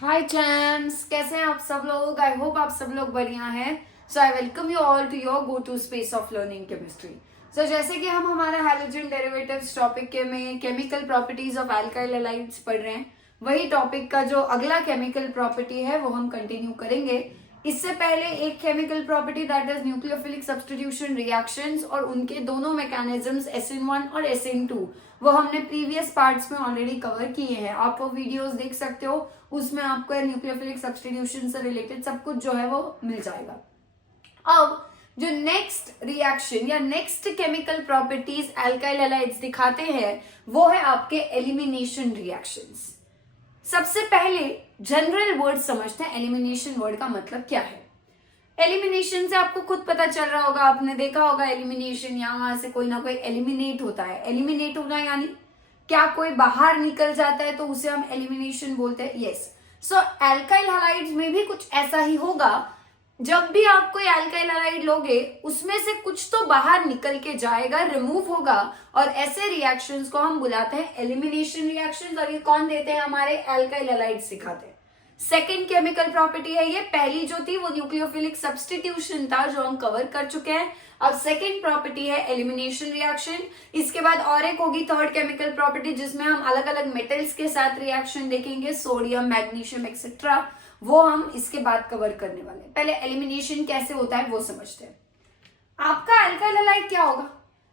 हाय चैम्स, कैसे हैं आप सब लोग। आई होप आप सब लोग बढ़िया हैं। So I welcome you all to your go to space of learning chemistry. So जैसे कि हम हमारा हैलोजन डेरिवेटिव्स टॉपिक के में chemical properties of alkyl halides पढ़ रहे हैं, वही टॉपिक का जो अगला केमिकल प्रॉपर्टी है वो हम कंटिन्यू करेंगे। इससे पहले एक chemical property that is nucleophilic substitution reactions और उनके दोनों मैकेनिज्म्स SN1 और SN2 वो हमने प्रीवियस पार्ट्स में ऑलरेडी कवर किए हैं। आप वो वीडियोस देख सकते हो, उसमें आपको न्यूक्लियोफिलिक सब्स्टिट्यूशन से रिलेटेड सब कुछ जो है वो मिल जाएगा। अब जो नेक्स्ट रिएक्शन या next chemical properties alkyl halides दिखाते हैं वो है आपके एलिमिनेशन रिएक्शंस। सबसे पहले जनरल वर्ड समझते हैं, एलिमिनेशन वर्ड का मतलब क्या है। एलिमिनेशन से आपको खुद पता चल रहा होगा, आपने देखा होगा एलिमिनेशन, यहां से कोई ना कोई एलिमिनेट होता है। एलिमिनेट होना यानी क्या कोई बाहर निकल जाता है तो उसे हम एलिमिनेशन बोलते हैं। यस, सो अल्काइल हैलाइड्स में भी कुछ ऐसा ही होगा। जब भी आप कोई अल्काइल हैलाइड लोगे उसमें से कुछ तो बाहर निकल के जाएगा, रिमूव होगा, और ऐसे रिएक्शंस को हम बुलाते हैं एलिमिनेशन रिएक्शंस। और ये कौन देते हैं? हमारे अल्काइल हैलाइड्स सिखाते हैं। सेकेंड केमिकल प्रॉपर्टी है ये। पहली जो थी वो न्यूक्लियोफिलिक सब्स्टिट्यूशन था जो हम कवर कर चुके हैं। अब सेकेंड प्रॉपर्टी है एलिमिनेशन रिएक्शन। इसके बाद और एक होगी थर्ड केमिकल प्रॉपर्टी जिसमें हम अलग अलग मेटल्स के साथ रिएक्शन देखेंगे, सोडियम, मैग्नीशियम एक्सेट्रा, वो हम इसके बाद कवर करने वाले हैं। पहले एलिमिनेशन कैसे होता है वो समझते हैं। आपका अल्काइल हैलाइड क्या होगा?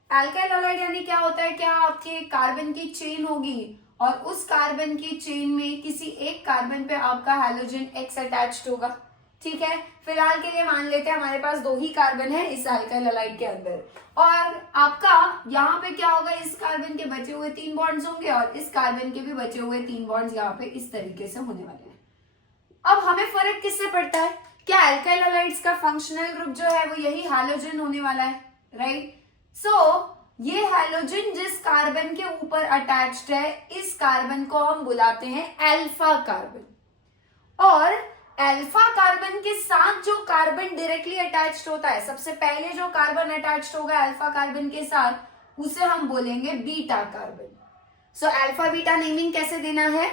अल्काइल हैलाइड यानी क्या होता है? क्या आपके कार्बन की चेन होगी और उस कार्बन की चेन में किसी एक कार्बन पे आपका हैलोजन X अटैच्ड होगा। ठीक है, फिलहाल के लिए मान लेते हैं हमारे पास 2 ही कार्बन है इस अल्काइल हैलाइड के अंदर, और आपका यहाँ पे क्या होगा, इस कार्बन के बचे हुए 3 बॉन्ड्स होंगे और इस कार्बन के भी बचे हुए 3 बॉन्ड्स यहाँ पे इस तरीके से होने वाले हैं। अब हमें फर्क किससे पड़ता है? क्या अल्काइल हैलाइड्स का फंक्शनल ग्रुप जो है वो यही हैलोजन होने वाला है, राइट? सो ये हैलोजन जिस कार्बन के ऊपर अटैच्ड है, इस कार्बन को हम बुलाते हैं अल्फा कार्बन। और अल्फा कार्बन के साथ जो कार्बन डायरेक्टली अटैच्ड होता है, सबसे पहले जो कार्बन अटैच्ड होगा अल्फा कार्बन के साथ, उसे हम बोलेंगे beta carbon. So alpha beta naming कैसे देना है?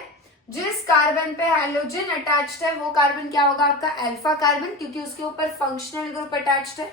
जिस कार्बन पे हैलोजन अटैच्ड है वो कार्बन क्या होगा? आपका अल्फा कार्बन, क्योंकि उसके ऊपर फंक्शनल ग्रुप अटैच्ड है।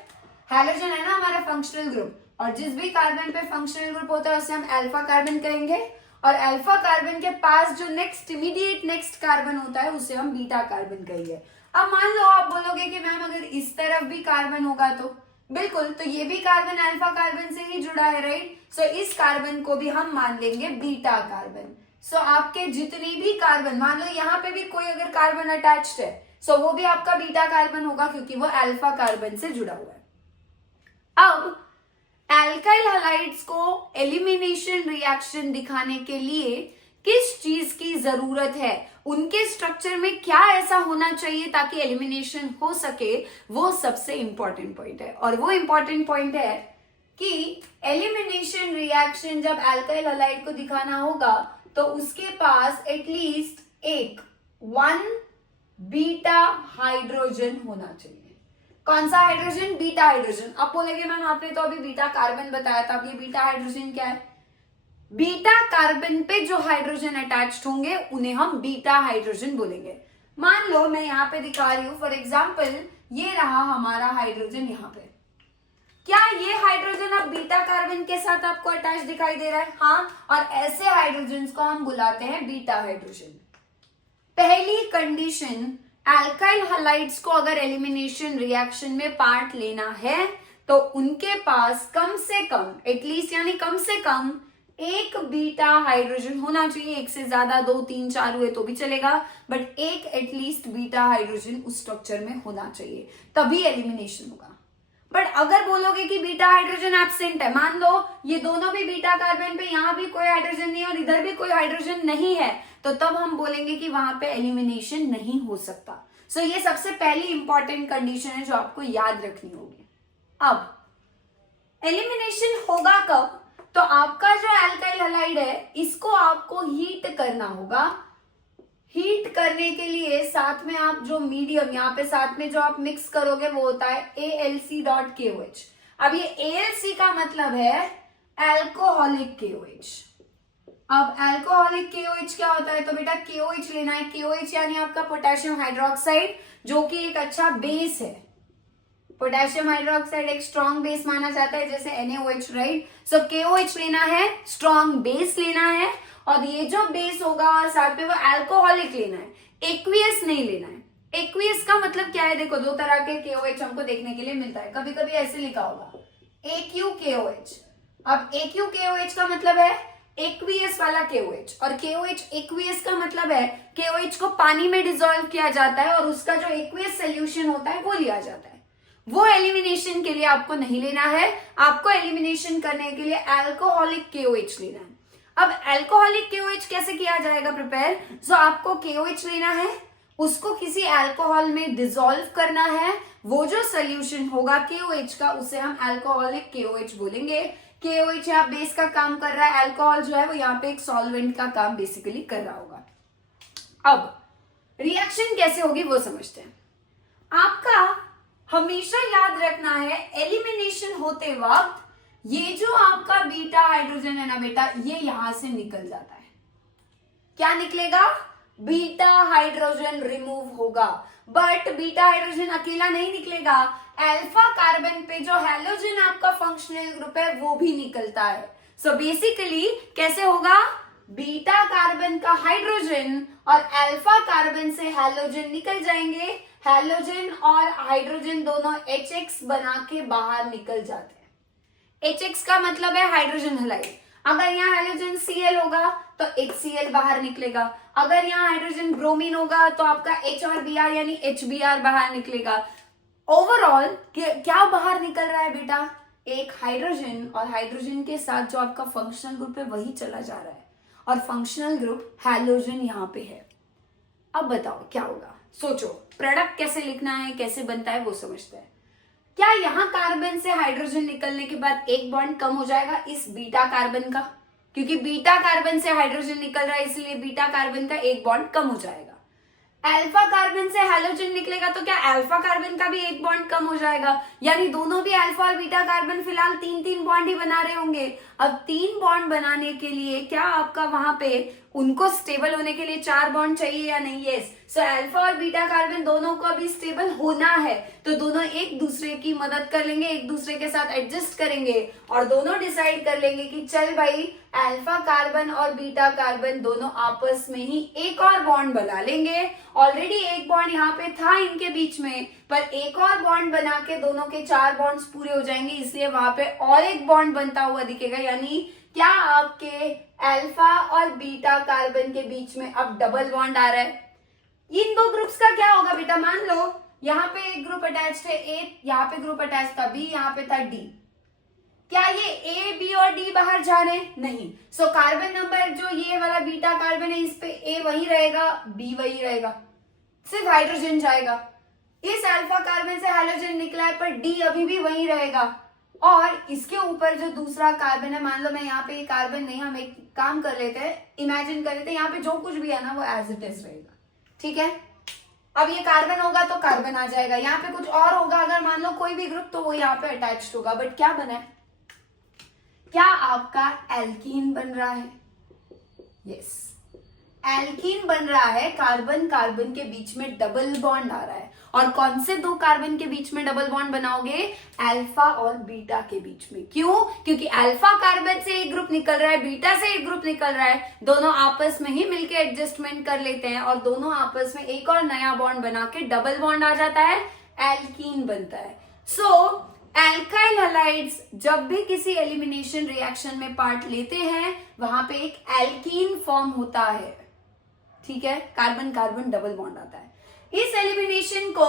हैलोजन है ना हमारा फंक्शनल ग्रुप, और जिस भी कार्बन पे फंक्शनल ग्रुप होता है उसे हम अल्फा कार्बन कहेंगे। और अल्फा कार्बन के पास जो इमीडिएट नेक्स्ट कार्बन होता है उसे हम बीटा कार्बन कहेंगे। अब मान लो आप बोलोगे कि मैम अगर इस तरफ भी कार्बन होगा तो बिल्कुल, तो ये भी कार्बन अल्फा कार्बन से ही जुड़ा है, राइट? सो इस कार्बन को भी हम मान लेंगे बीटा कार्बन। सो आपके जितनी भी कार्बन, मान लो यहाँ पे भी कोई अगर कार्बन अटैच्ड है, सो वो भी आपका बीटा कार्बन होगा क्योंकि वो अल्फा कार्बन से जुड़ा हुआ है। अब अल्काइल हैलाइड्स को एलिमिनेशन रिएक्शन दिखाने के लिए किस चीज की जरूरत है, उनके स्ट्रक्चर में क्या ऐसा होना चाहिए ताकि एलिमिनेशन हो सके, वो सबसे इंपॉर्टेंट पॉइंट है। और वो इंपॉर्टेंट पॉइंट है कि एलिमिनेशन रिएक्शन जब अल्काइल हैलाइड को दिखाना होगा तो उसके पास एटलीस्ट एक 1 बीटा हाइड्रोजन होना चाहिए। कौन सा हाइड्रोजन? Beta hydrogen. आप बोलेंगे मैम आपने तो अभी बीटा कार्बन बताया था, अब ये बीटा हाइड्रोजन क्या है? बीटा कार्बन पे जो हाइड्रोजन अटैच्ड होंगे उन्हें हम बीटा हाइड्रोजन बोलेंगे। मान लो मैं यहाँ पे दिखा रही हूं, फॉर एग्जाम्पल ये रहा हमारा हाइड्रोजन यहाँ पे। क्या ये हाइड्रोजन अब बीटा कार्बन के साथ आपको अटैच दिखाई दे रहा है? हाँ, और ऐसे हाइड्रोजन को हम बुलाते हैं बीटा हाइड्रोजन। पहली कंडीशन, अल्काइल हैलाइड्स को अगर एलिमिनेशन रिएक्शन में पार्ट लेना है तो उनके पास कम से कम, एटलीस्ट यानी कम से कम एक बीटा हाइड्रोजन होना चाहिए। एक से ज्यादा 2, 3, 4 हुए तो भी चलेगा, बट एक एटलीस्ट बीटा हाइड्रोजन उस स्ट्रक्चर में होना चाहिए, तभी एलिमिनेशन होगा। बट अगर बोलोगे कि बीटा हाइड्रोजन एब्सेंट है, मान लो ये दोनों भी बीटा कार्बन पे, यहां भी कोई हाइड्रोजन नहीं है और इधर भी कोई हाइड्रोजन नहीं है, तो तब हम बोलेंगे कि वहां पे एलिमिनेशन नहीं हो सकता। सो ये सबसे पहली इंपॉर्टेंट कंडीशन है जो आपको याद रखनी होगी। अब एलिमिनेशन होगा कब? तो आपका जो अल्काइल हैलाइड है इसको आपको हीट करना होगा। हीट करने के लिए साथ में आप जो मीडियम यहाँ पे साथ में जो आप मिक्स करोगे वो होता है AlC.KOH। अब ये AlC का मतलब है अल्कोहलिक KOH। अब अल्कोहलिक KOH क्या होता है, तो बेटा KOH लेना है। KOH यानी आपका पोटेशियम हाइड्रोक्साइड, जो कि एक अच्छा बेस है। पोटेशियम हाइड्रोक्साइड एक स्ट्रॉन्ग बेस माना जाता है, जैसे NaOH, राइट। सो KOH लेना है, स्ट्रॉन्ग बेस लेना है, और ये जो बेस होगा और साथ में वो अल्कोहलिक लेना है, एक्वियस नहीं लेना है। एक्वियस का मतलब क्या है, देखो दो तरह के KOH हमको देखने के लिए मिलता है, कभी कभी ऐसे लिखा होगा AQKOH। अब AQKOH का मतलब है एक्वियस वाला KOH, और KOH एक्वियस का मतलब है KOH को पानी में डिसॉल्व किया जाता है और उसका जो एक्वियस सोल्यूशन होता है वो लिया जाता है। वो एलिमिनेशन के लिए आपको नहीं लेना है, आपको एलिमिनेशन करने के लिए अल्कोहलिक KOH लेना है। अब अल्कोहलिक KOH कैसे किया जाएगा प्रिपेयर, सो आपको KOH लेना है, उसको किसी अल्कोहल में डिसॉल्व करना है, वो जो सोल्यूशन होगा KOH का उसे हम अल्कोहलिक KOH बोलेंगे। KOH यहाँ बेस का काम कर रहा है, अल्कोहल जो है वो यहाँ पे एक सॉल्वेंट का काम बेसिकली कर रहा होगा। अब रिएक्शन कैसे होगी वो समझते हैं। आपका हमेशा याद रखना है एलिमिनेशन होते वक्त ये जो आपका बीटा हाइड्रोजन है ना बेटा, ये यहां से निकल जाता है। क्या निकलेगा, बीटा हाइड्रोजन रिमूव होगा, बट बीटा हाइड्रोजन अकेला नहीं निकलेगा, अल्फा कार्बन पे जो हैलोजन आपका फंक्शनल ग्रुप है वो भी निकलता है। सो बेसिकली कैसे होगा, बीटा कार्बन का हाइड्रोजन और अल्फा कार्बन से हैलोजन निकल जाएंगे, हैलोजन और हाइड्रोजन दोनों HX बना के बाहर निकल जाते हैं। HX का मतलब है हाइड्रोजन हैलाइड। अगर यहाँ हाइड्रोजन Cl होगा तो HCl बाहर निकलेगा, अगर यहाँ हाइड्रोजन ब्रोमीन होगा तो आपका H और Br यानी HBr बाहर निकलेगा। ओवरऑल क्या बाहर निकल रहा है बेटा, एक हाइड्रोजन, और हाइड्रोजन के साथ जो आपका फंक्शनल ग्रुप है वही चला जा रहा है, और फंक्शनल ग्रुप हैलोजन यहाँ पे है। अब बताओ क्या होगा, सोचो प्रोडक्ट कैसे लिखना है, कैसे बनता है वो समझते हैं। क्या यहाँ कार्बन से हाइड्रोजन निकलने के बाद एक बॉन्ड कम हो जाएगा इस बीटा कार्बन का, क्योंकि बीटा कार्बन से हाइड्रोजन निकल रहा है इसलिए बीटा कार्बन का एक बॉन्ड कम हो जाएगा। अल्फा कार्बन से हैलोजन निकलेगा तो क्या अल्फा कार्बन का भी एक बॉन्ड कम हो जाएगा, यानी दोनों भी अल्फा और बीटा कार्बन फिलहाल तीन तीन बॉन्ड ही बना रहे होंगे। अब तीन बॉन्ड बनाने के लिए क्या आपका वहां पे उनको स्टेबल होने के लिए चार बॉन्ड चाहिए या नहीं, यस। सो अल्फा और बीटा कार्बन दोनों को अभी स्टेबल होना है, तो दोनों एक दूसरे की मदद कर लेंगे, एक दूसरे के साथ एडजस्ट करेंगे और दोनों डिसाइड कर लेंगे कि चल भाई अल्फा कार्बन और बीटा कार्बन दोनों आपस में ही एक और बॉन्ड बना लेंगे। ऑलरेडी एक बॉन्ड यहाँ पे था इनके बीच में, पर एक और बॉन्ड बना के दोनों के चार बॉन्ड्स पूरे हो जाएंगे, इसलिए वहां पे और एक बॉन्ड बनता हुआ दिखेगा। यानी क्या आपके अल्फा और बीटा कार्बन के बीच में अब डबल बॉन्ड आ रहा है। इन दो ग्रुप्स का क्या होगा बेटा, मान लो यहाँ पे एक ग्रुप अटैच्ड है A, यहाँ पे ग्रुप अटैच था B, यहाँ पे था D। क्या ये A, B और D बाहर जा रहे हैं, नहीं। सो कार्बन नंबर जो ये वाला बीटा कार्बन है इस पे A वही रहेगा, B वही रहेगा, सिर्फ हाइड्रोजन जाएगा। इस अल्फा कार्बन से हाइड्रोजन निकला है पर D अभी भी वही रहेगा, और इसके ऊपर जो दूसरा कार्बन है, मान लो मैं यहाँ पे ये कार्बन नहीं, हम एक काम कर लेते हैं, इमेजिन कर लेते हैं यहाँ पे जो कुछ भी है ना वो एज इट इज रहेगा, ठीक है। अब ये कार्बन होगा तो कार्बन आ जाएगा, यहाँ पे कुछ और होगा अगर मान लो कोई भी ग्रुप, तो वो यहाँ पे अटैच्ड होगा। बट क्या बना है, क्या आपका एल्कीन बन रहा है, यस एल्कीन बन रहा है। कार्बन कार्बन के बीच में डबल बॉन्ड आ रहा है, और कौन से दो कार्बन के बीच में डबल बॉन्ड बनाओगे, अल्फा और बीटा के बीच में। क्यों, क्योंकि अल्फा कार्बन से एक ग्रुप निकल रहा है, बीटा से एक ग्रुप निकल रहा है, दोनों आपस में ही मिलके एडजस्टमेंट कर लेते हैं और दोनों आपस में एक और नया बॉन्ड बना के डबल बॉन्ड आ जाता है, एल्कीन बनता है। सो एल्काइल हैलाइड्स जब भी किसी एलिमिनेशन रिएक्शन में पार्ट लेते हैं वहां पे एक एल्कीन फॉर्म होता है, ठीक है, कार्बन कार्बन डबल बॉन्ड आता है। इस एलिमिनेशन को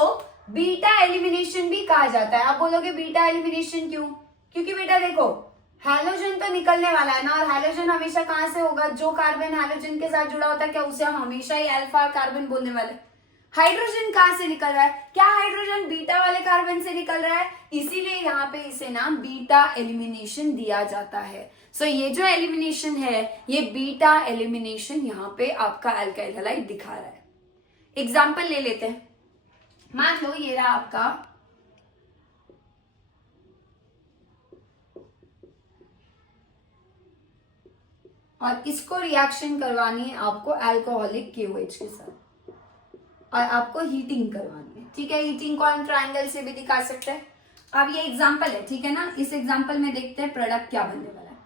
बीटा एलिमिनेशन भी कहा जाता है। आप बोलोगे बीटा एलिमिनेशन क्यों, क्योंकि बेटा देखो हैलोजन तो निकलने वाला है ना, और हैलोजन हमेशा कहां से होगा, जो कार्बन हैलोजन के साथ जुड़ा होता है क्या उसे हम हमेशा ही अल्फा कार्बन बोलने वाले। हाइड्रोजन कहां से निकल रहा है, क्या हाइड्रोजन बीटा वाले कार्बन से निकल रहा है, इसीलिए यहाँ पे इसे नाम बीटा एलिमिनेशन दिया जाता है। सो ये जो एलिमिनेशन है ये बीटा एलिमिनेशन यहाँ पे आपका अल्काइल हैलाइड दिखा रहा है। एग्जाम्पल ले लेते हैं, मान लो ये रहा आपका और इसको रिएक्शन करवानी है आपको अल्कोहलिक KOH के साथ और आपको हीटिंग करवानी है। ठीक है, हीटिंग को हम ट्रायंगल से भी दिखा सकते हैं। अब ये एग्जांपल है, ठीक है ना, इस एग्जांपल में देखते हैं प्रोडक्ट क्या बनने वाला है।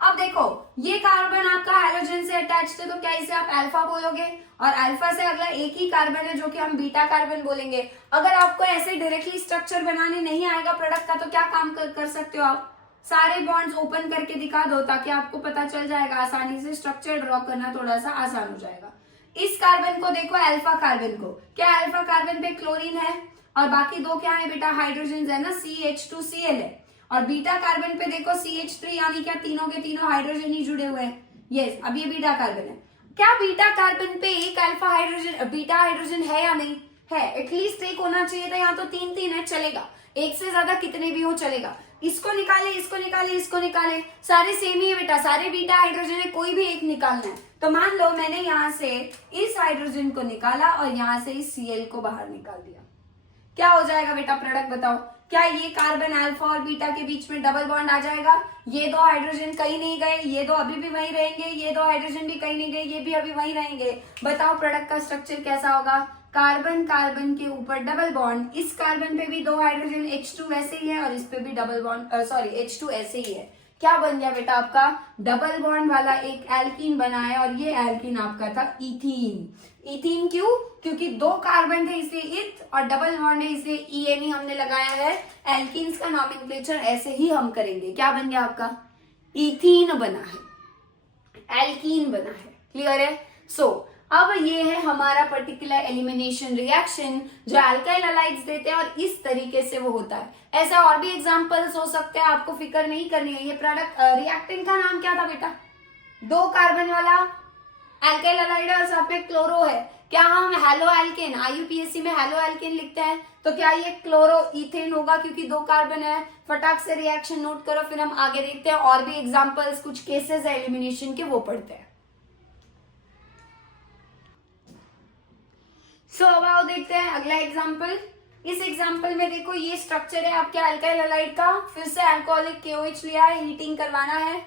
अब देखो ये कार्बन आपका हैलोजन से अटैच्ड है, तो क्या इसे आप अल्फा बोलोगे, और अल्फा से अगला एक ही कार्बन है जो कि हम बीटा कार्बन बोलेंगे। अगर आपको ऐसे डायरेक्टली स्ट्रक्चर बनाने नहीं आएगा प्रोडक्ट का, तो क्या काम कर सकते हो आप, सारे बॉन्ड्स ओपन करके दिखा दो ताकि आपको पता चल जाएगा, आसानी से स्ट्रक्चर ड्रॉ करना थोड़ा सा आसान हो जाएगा। इस कार्बन को देखो, अल्फा कार्बन को, क्या अल्फा कार्बन पे क्लोरीन है और बाकी दो क्या है बेटा, हाइड्रोजन है ना, CH2Cl है, और बीटा कार्बन पे देखो CH3, यानी क्या तीनों के तीनों हाइड्रोजन ही जुड़े हुए हैं। यस, अब ये बीटा कार्बन है। क्या बीटा कार्बन पे एक अल्फा हाइड्रोजन बीटा हाइड्रोजन है या नहीं है, एटलीस्ट एक होना चाहिए था, यहाँ तो तीन तीन है, चलेगा, एक से ज्यादा कितने भी हो चलेगा। इसको निकाले, इसको निकाले, इसको निकाले, सारे सेम ही है बेटा, सारे बीटा हाइड्रोजन है, कोई भी एक निकालना है। तो मान लो मैंने यहाँ से इस हाइड्रोजन को निकाला और यहाँ से इस Cl को बाहर निकाल दिया, क्या हो जाएगा बेटा, प्रोडक्ट बताओ। क्या ये कार्बन अल्फा और बीटा के बीच में डबल बॉन्ड आ जाएगा, ये दो हाइड्रोजन कहीं नहीं गए, ये दो अभी भी वहीं रहेंगे, ये दो हाइड्रोजन भी कहीं नहीं गए, ये भी अभी वहीं रहेंगे। बताओ प्रोडक्ट का स्ट्रक्चर कैसा होगा, कार्बन कार्बन के ऊपर डबल बॉन्ड, इस कार्बन पे भी दो हाइड्रोजन H2 वैसे ही है और इस पे भी डबल बॉन्ड सॉरी H2 ऐसे ही है। क्या बन गया बेटा, आपका डबल बॉन्ड वाला एक एल्कीन बना है, और ये एल्कीन आपका था इथीन। इथीन क्यों, क्योंकि दो कार्बन थे इसलिए इथ, और डबल बॉन्ड है इसलिए EN हमने लगाया है। एल्कीन्स का नॉमेनक्लेचर ऐसे ही हम करेंगे। क्या बन गया आपका, इथीन बना है, एल्कीन बना है। क्लियर है। सो अब ये है हमारा पर्टिकुलर एलिमिनेशन रिएक्शन जो अल्काइल हैलाइड्स देते हैं, और इस तरीके से वो होता है। ऐसा और भी एग्जांपल्स हो सकते हैं, आपको फिक्र नहीं करनी है। ये प्रोडक्ट रिएक्टेंट का नाम क्या था बेटा, दो कार्बन वाला अल्काइल हैलाइड और साथ में क्लोरो है। क्या हम हेलो एल्केन, IUPAC में हेलो एल्केन लिखते हैं, तो क्या ये क्लोरो इथेन होगा क्योंकि दो कार्बन है। फटाक से रिएक्शन नोट करो, फिर हम आगे देखते हैं और भी एग्जांपल्स, कुछ केसेस है एलिमिनेशन के, वो पढ़ते हैं। सो अब आओ देखते हैं अगला एग्जाम्पल। इस एग्जाम्पल में देखो ये स्ट्रक्चर है आपके अल्काइल हैलाइड का, फिर से अल्कोहलिक KOH लिया है, हीटिंग करवाना है।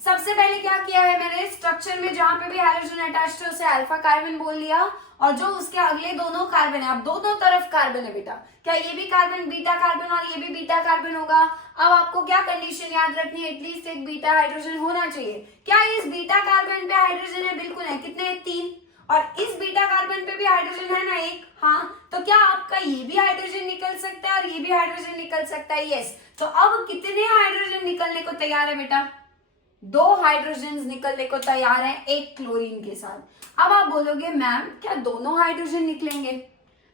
सबसे पहले क्या किया है मैंने, स्ट्रक्चर में जहां पे भी हाइड्रोजन अटैच्ड है उसे अल्फा कार्बन बोल लिया, और जो उसके अगले दोनों कार्बन है, अब दोनों तरफ कार्बन है बेटा, क्या ये भी कार्बन बीटा कार्बन और ये भी बीटा कार्बन होगा। अब आपको क्या कंडीशन याद रखनी है, एटलीस्ट एक बीटा हाइड्रोजन होना चाहिए। क्या इस बीटा कार्बन पे हाइड्रोजन है, बिल्कुल है, कितने, तीन, और इस बीटा कार्बन पे भी हाइड्रोजन है ना, एक, हाँ, तो क्या आपका ये भी हाइड्रोजन निकल सकता है और ये भी हाइड्रोजन निकल सकता है। यस, तो अब कितने हाइड्रोजन निकलने को तैयार है बेटा, दो हाइड्रोजन निकलने को तैयार है एक क्लोरीन के साथ। अब आप बोलोगे मैम क्या दोनों हाइड्रोजन निकलेंगे,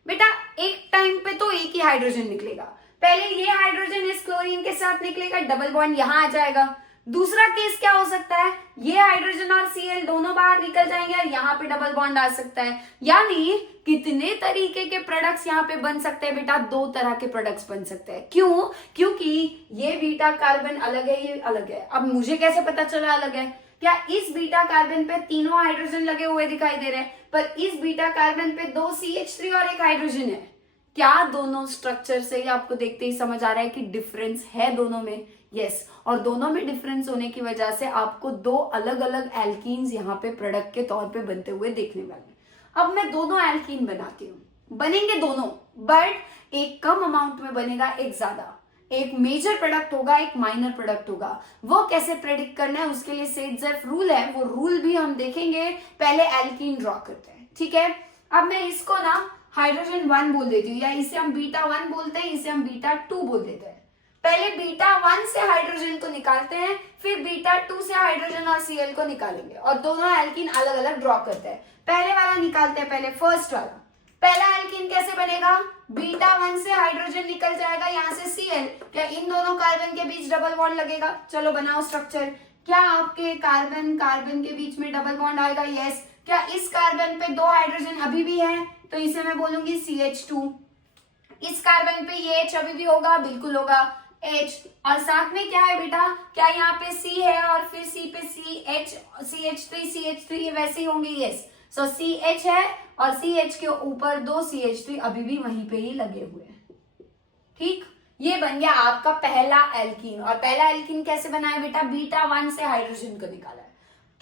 बेटा एक टाइम पे तो एक ही हाइड्रोजन निकलेगा, पहले ये हाइड्रोजन इस क्लोरीन के साथ निकलेगा, डबल बॉन्ड यहां आ जाएगा। दूसरा केस क्या हो सकता है, ये हाइड्रोजन और Cl दोनों बाहर निकल जाएंगे और यहाँ पे डबल बॉन्ड आ सकता है। यानी कितने तरीके के प्रोडक्ट्स यहाँ पे बन सकते हैं बेटा, दो तरह के प्रोडक्ट्स बन सकते हैं। क्यों, क्योंकि ये बीटा कार्बन अलग है, ये अलग है। अब मुझे कैसे पता चला अलग है, क्या इस बीटा कार्बन पे तीनों हाइड्रोजन लगे हुए दिखाई दे रहे हैं, पर इस बीटा कार्बन पे दो CH3 और एक हाइड्रोजन है। क्या दोनों स्ट्रक्चर से ही आपको देखते ही समझ आ रहा है कि डिफरेंस है दोनों में। यस, और दोनों में डिफरेंस होने की वजह से आपको दो अलग अलग एल्कीन्स यहाँ पे प्रोडक्ट के तौर पे बनते हुए देखने वाले। अब मैं दोनों एल्कीन बनाती हूँ, बनेंगे दोनों, बट एक कम अमाउंट में बनेगा, एक ज्यादा, एक मेजर प्रोडक्ट होगा, एक माइनर प्रोडक्ट होगा। वो कैसे प्रेडिक्ट करना है, उसके लिए सेट-जेफ रूल है, वो रूल भी हम देखेंगे। पहले एल्कीन ड्रॉ करते हैं, ठीक है। अब मैं इसको ना हाइड्रोजन 1 बोल देती हूँ, या इसे हम बीटा 1 बोलते हैं, इसे हम बीटा 2 बोल देते हैं। पहले बीटा 1 से हाइड्रोजन को निकालते हैं, फिर बीटा 2 से हाइड्रोजन और Cl को निकालेंगे, और दोनों एल्कीन अलग अलग ड्रॉ करते हैं। पहले वाला निकालते हैं, पहले फर्स्ट वाला। पहला एल्कीन कैसे बनेगा, बीटा 1 से हाइड्रोजन निकल जाएगा, यहाँ से Cl, क्या इन दोनों कार्बन के बीच डबल बॉन्ड लगेगा। चलो बनाओ स्ट्रक्चर। क्या आपके कार्बन कार्बन के बीच में डबल बॉन्ड आएगा, यस। क्या इस कार्बन पे दो हाइड्रोजन अभी भी है, तो इसे मैं बोलूंगी CH2। इस कार्बन पे ये H अभी भी होगा, बिल्कुल होगा H, और साथ में क्या है बेटा, क्या यहाँ पे C है और फिर C पे CH, CH3 ये वैसे ही होंगे, यस। सो CH है और CH के ऊपर दो CH3 अभी भी वहीं पे ही लगे हुए हैं, ठीक। ये बन गया आपका पहला एल्कीन, और पहला एल्कीन कैसे बना है बेटा, बीटा 1 से हाइड्रोजन को निकाला है।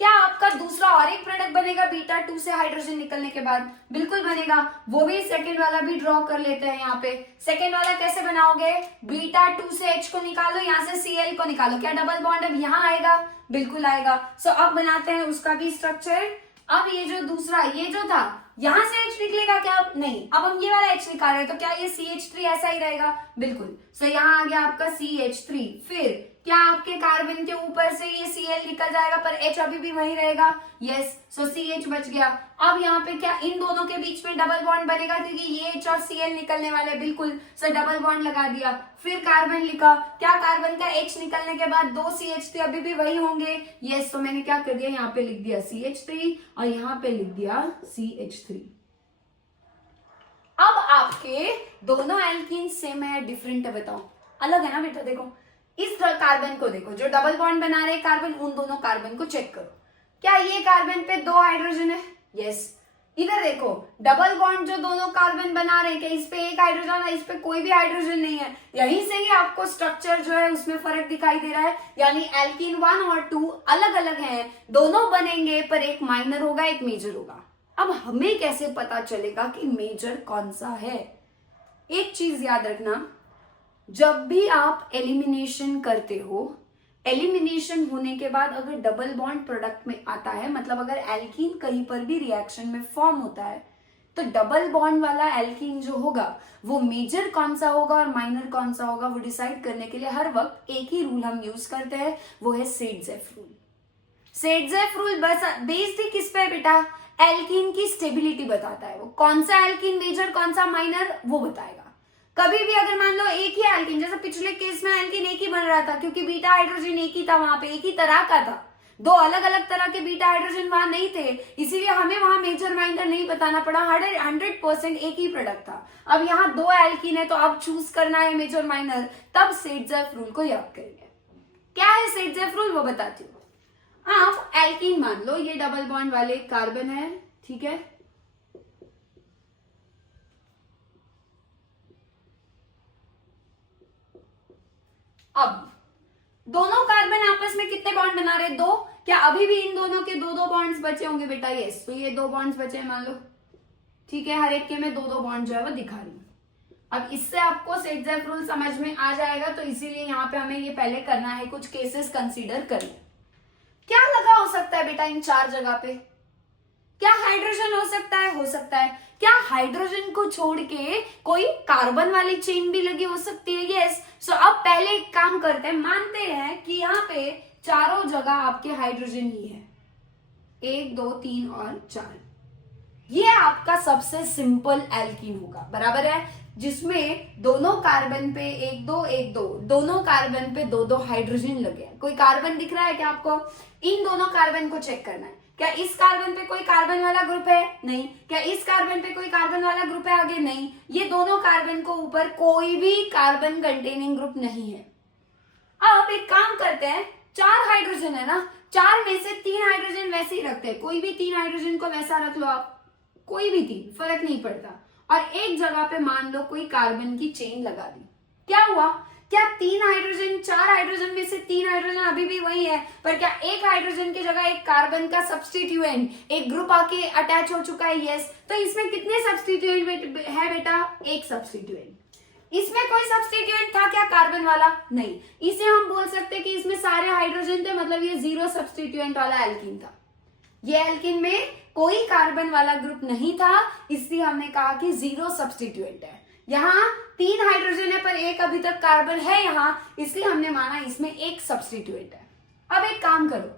क्या आपका दूसरा और एक प्रोडक्ट बनेगा बीटा 2 से हाइड्रोजन निकलने के बाद? बिल्कुल बनेगा। वो भी सेकेंड वाला भी ड्रॉ कर लेते हैं यहाँ पे। सेकेंड वाला कैसे बनाओगे? बीटा 2 से H को निकालो, यहाँ से Cl को निकालो। क्या डबल बॉन्ड अब यहाँ आएगा? बिल्कुल आएगा। सो अब बनाते हैं उसका भी स्ट्रक्चर। अब ये जो दूसरा, ये जो था, यहां से H निकलेगा क्या? नहीं। अब हम ये वाला H निकाल रहे हैं तो क्या ये CH3 ऐसा ही रहेगा? बिल्कुल। सो यहाँ आ गया आपका CH3। फिर क्या आपके कार्बन के ऊपर से ये Cl निकल जाएगा पर H अभी भी वही रहेगा? यस। सो CH बच गया। अब यहाँ पे क्या इन दोनों के बीच में डबल बॉन्ड बनेगा क्योंकि ये H और Cl निकलने वाले? बिल्कुल। सो डबल बॉन्ड लगा दिया। फिर कार्बन लिखा। क्या कार्बन का H निकलने के बाद 2 CH3 अभी भी वही होंगे? यस। तो मैंने क्या कर दिया, यहाँ पे लिख दिया CH3 और यहाँ पे लिख दिया CH3। अब आपके दोनों एल्कीन सेम है डिफरेंट है? बताओ। अलग है ना बेटा। देखो इस कार्बन को देखो, जो डबल बॉन्ड बना रहे कार्बन, उन दोनों कार्बन को चेक करो। क्या ये कार्बन पे 2 हाइड्रोजन है? यस। इधर देखो डबल बॉन्ड जो दोनों कार्बन बना रहे हैं, क्या इस पे 1 हाइड्रोजन है? इस पे कोई भी हाइड्रोजन नहीं है। यहीं से ही आपको स्ट्रक्चर जो है उसमें फर्क दिखाई दे रहा है। यानी एल्कीन 1 और 2 अलग अलग हैं, दोनों बनेंगे पर एक माइनर होगा एक मेजर होगा। अब हमें कैसे पता चलेगा कि मेजर कौन सा है? एक चीज याद रखना, जब भी आप एलिमिनेशन करते हो, एलिमिनेशन होने के बाद अगर डबल बॉन्ड प्रोडक्ट में आता है, मतलब अगर एल्कीन कहीं पर भी रिएक्शन में फॉर्म होता है, तो डबल बॉन्ड वाला एल्कीन जो होगा वो मेजर कौन सा होगा और माइनर कौन सा होगा, वो डिसाइड करने के लिए हर वक्त एक ही रूल हम यूज करते हैं, वो है सेडजेफ रूल। सेडजेफ रूल बस बेस्ड किस पे बेटा? एल्कीन की स्टेबिलिटी बताता है। वो कौन सा एल्कीन मेजर कौन सा माइनर वो बताएगा। कभी भी अगर मान लो एक ही एल्कीन, जैसे पिछले केस में एल्कीन एक ही बन रहा था क्योंकि बीटा हाइड्रोजन एक ही था, वहां पे एक ही तरह का था, 2 अलग अलग तरह के बीटा हाइड्रोजन वहां नहीं थे, इसीलिए हमें वहां मेजर माइनर नहीं बताना पड़ा। 100% एक ही प्रोडक्ट था। अब यहाँ 2 एल्कीन है तो अब चूज करना है मेजर माइनर, तब सेडजेफ रूल को याद करेंगे। क्या है सेडजेफ रूल वो बताती हूँ। आप एल्कीन मान लो, ये डबल बॉन्ड वाले कार्बन है, ठीक है। अब दोनों कार्बन आपस में कितने बॉन्ड बना रहे? 2। क्या अभी भी इन दोनों के 2-2 बॉन्ड्स बचे होंगे बेटा? यस। तो ये 2 बॉन्ड्स बचे हैं मान लो, ठीक है। हर एक के में 2-2 बॉन्ड जो है वो दिखा रही हूं। अब इससे आपको सेडजेफ रूल समझ में आ जाएगा, तो इसीलिए यहाँ पे हमें ये पहले करना है, कुछ केसेस कंसीडर कर ले। क्या लगा हो सकता है बेटा इन 4 जगह पे? क्या हाइड्रोजन हो सकता है? हो सकता है। क्या हाइड्रोजन को छोड़ के कोई कार्बन वाली चेन भी लगी हो सकती है? यस। सो अब पहले एक काम करते हैं, मानते हैं कि यहाँ पे चारों जगह आपके हाइड्रोजन ही है, 1 2 3 और 4। ये आपका सबसे सिंपल एल्कीन होगा, बराबर है, जिसमें दोनों कार्बन पे 1 2 1 2, दोनों कार्बन पे 2 2 हाइड्रोजन लगे हैं। कोई कार्बन दिख रहा है क्या आपको? इन दोनों कार्बन को चेक करना है। क्या इस कार्बन पे कोई कार्बन वाला ग्रुप है? नहीं। क्या इस कार्बन पे कोई कार्बन वाला ग्रुप है आगे? नहीं। ये दोनों कार्बन को ऊपर कोई भी कार्बन कंटेनिंग ग्रुप नहीं है। अब एक काम करते हैं, 4 हाइड्रोजन है ना, 4 में से 3 हाइड्रोजन वैसे ही रखते हैं। कोई भी 3 हाइड्रोजन को वैसा रख लो आप, कोई भी 3, फर्क नहीं पड़ता। और एक जगह पे मान लो कोई कार्बन की चेन लगा दी। क्या हुआ? क्या 3 हाइड्रोजन, 4 हाइड्रोजन में से 3 हाइड्रोजन अभी भी वही है, पर क्या एक हाइड्रोजन की जगह एक कार्बन का सब्स्टिट्यूएंट, एक ग्रुप आके अटैच हो चुका है? यस। तो इसमें कितने सब्स्टिट्यूएंट है बेटा? एक सब्स्टिट्यूएंट। इसमें कोई सब्स्टिट्यूएंट था क्या कार्बन वाला? नहीं। इसे हम बोल सकते कि इसमें सारे हाइड्रोजन थे, मतलब ये 0 सब्स्टिट्यूएंट वाला एल्कीन था। ये एल्कीन में कोई कार्बन वाला ग्रुप नहीं था, इसलिए हमने कहा कि 0 सब्स्टिट्यूएंट है। यहाँ 3 हाइड्रोजन है पर एक अभी तक कार्बन है यहाँ, इसलिए हमने माना इसमें एक सब्स्टिट्यूएंट है। अब एक काम करो,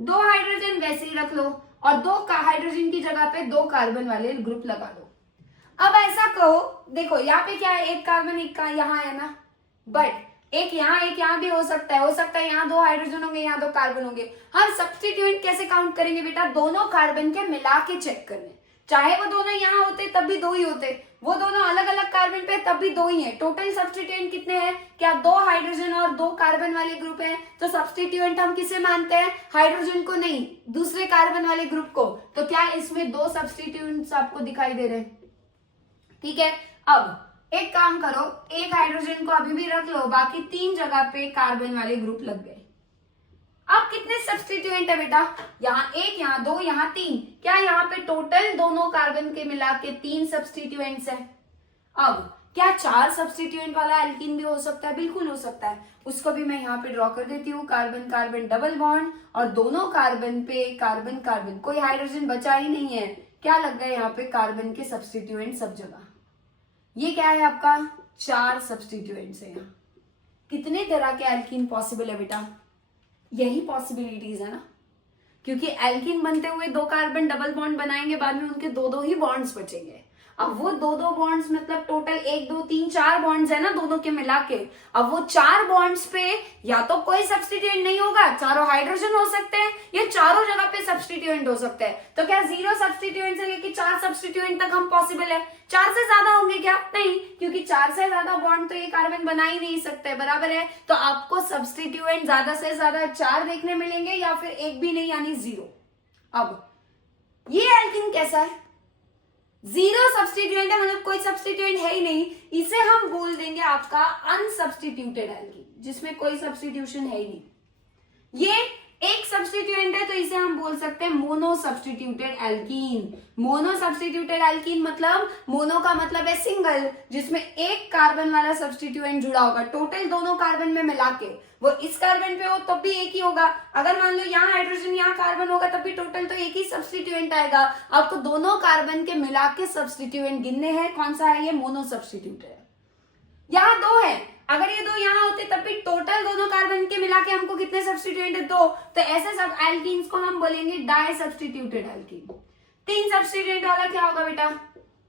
2 हाइड्रोजन वैसे ही रख लो और 2 हाइड्रोजन की जगह पे 2 कार्बन वाले ग्रुप लगा दो। अब ऐसा कहो, देखो यहाँ पे क्या है, एक कार्बन एक का यहाँ है ना, बट एक यहाँ भी हो सकता है यहाँ 2 हाइड्रोजन होंगे, यहाँ 2 कार्बन होंगे। हम सब्स्टिट्यूएंट कैसे काउंट करेंगे बेटा? दोनों कार्बन के मिला के चेक करने, चाहे वो दोनों यहाँ होते तब भी 2 ही होते, वो दोनों अलग अलग कार्बन पे तब भी 2 ही है। टोटल सब्स्टिट्यूएंट कितने हैं? क्या 2 हाइड्रोजन और 2 कार्बन वाले ग्रुप है, तो सब्स्टिट्यूएंट हम किसे मानते हैं? हाइड्रोजन को नहीं, दूसरे कार्बन वाले ग्रुप को। तो क्या इसमें 2 सब्स्टिट्यूएंट्स आपको दिखाई दे रहे हैं? ठीक है। अब एक काम करो, एक हाइड्रोजन को अभी भी रख लो, बाकी 3 जगह पे कार्बन वाले ग्रुप लग गए। अब कितने सब्स्टिट्यूएंट है बेटा, यहाँ 1, यहाँ 2, यहाँ 3, क्या यहाँ पे टोटल दोनों कार्बन के मिला के 3 सब्स्टिट्यूएंट्स है। अब क्या 4 सब्स्टिट्यूएंट वाला एल्कीन भी हो सकता है, बिल्कुल हो सकता है, उसको भी मैं यहाँ पे ड्रॉ कर देती हूँ, कार्बन कार्बन डबल बॉन्ड और दोनों कार्बन पे कार्बन कार्बन, कोई हाइड्रोजन बचा ही नहीं है, क्या लग गया यहाँ पे कार्बन के सब्स्टिट्यूएंट सब जगह। ये क्या है आपका 4 सब्स्टिट्यूएंट्स है। यहाँ कितने तरह के एल्कीन पॉसिबल है बेटा, यही पॉसिबिलिटीज है ना, क्योंकि एल्कीन बनते हुए 2 कार्बन डबल बॉन्ड बनाएंगे, बाद में उनके 2-2 ही बॉन्ड्स बचेंगे। अब वो 2-2 बॉन्ड्स मतलब टोटल 1, 2, 3, 4 बॉन्ड्स है ना दोनों के मिला के। अब वो 4 बॉन्ड्स पे या तो कोई सब्स्टिट्यूएंट नहीं होगा, चारों हाइड्रोजन हो सकते हैं, या चारों जगह पे सब्स्टिट्यूएंट हो सकते हैं। तो क्या 0 सब्स्टिट्यूएंट से लेके 4 सब्स्टिट्यूएंट तक हम पॉसिबल है। 4 से ज्यादा होंगे क्या, नहीं, क्योंकि 4 से ज्यादा बॉन्ड तो ये कार्बन बना ही नहीं सकते, बराबर है। तो आपको सब्स्टिट्यूएंट ज्यादा से ज्यादा 4 देखने मिलेंगे या फिर एक भी नहीं, यानी 0। अब ये एल्कीन कैसा है, 0 सब्स्टिट्यूएंट है, मतलब कोई सब्स्टिट्यूएंट है ही नहीं, इसे हम बोल देंगे आपका अनसब्स्टिट्यूटेड एल्कीन, जिसमें कोई सब्स्टिट्यूशन है ही नहीं। ये एक सब्स्टिट्यूएंट है तो इसे हम बोल सकते हैं mono substituted alkene. Mono substituted alkene मतलब मोनो का मतलब है सिंगल, जिसमें एक कार्बन वाला सब्स्टिट्यूएंट जुड़ा होगा, टोटल दोनों कार्बन में मिला के। वो इस कार्बन पे हो तब भी एक ही होगा, अगर मान लो यहाँ हाइड्रोजन यहाँ कार्बन होगा तब भी टोटल तो एक ही सब्स्टिट्यूएंट आएगा। आपको दोनों कार्बन के मिला के सब्स्टिट्यूएंट गिनने हैं, कौन सा है, ये मोनो सब्स्टिट्यूटेड है। यहाँ 2 है, अगर ये 2 यहाँ होते तब भी टोटल दोनों कार्बन के मिला के हमको कितने सब्स्टिट्यूएंट है, 2। तो ऐसे सब एल्कीन्स को हम बोलेंगे डाई सब्स्टिट्यूटेड एल्कीन। 3 सब्स्टिट्यूएंट वाला क्या होगा बेटा,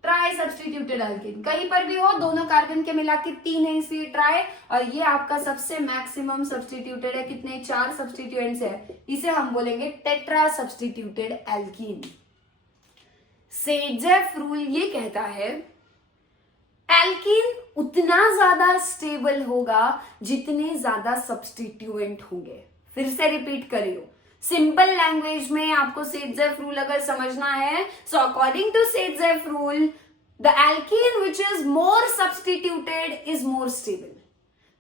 ट्राई सब्स्टिट्यूटेड एल्कीन। कहीं पर भी हो दोनों कार्बन के मिला के 3 है, इसलिए ट्राई। और ये आपका सबसे मैक्सिमम सब्स्टिट्यूटेड है, कितने, 4 सब्स्टिट्यूएंट्स है, इसे हम बोलेंगे टेट्रा सब्स्टिट्यूटेड एल्कीन। सेडजेफ रूल ये कहता है एल्कीन उतना ज्यादा स्टेबल होगा जितने ज्यादा सब्स्टिट्यूएंट होंगे। फिर से रिपीट करियो, सिंपल लैंग्वेज में आपको सेडजेफ रूल अगर समझना है, so according to Saytzeff rule the alkene which is more substituted is more stable.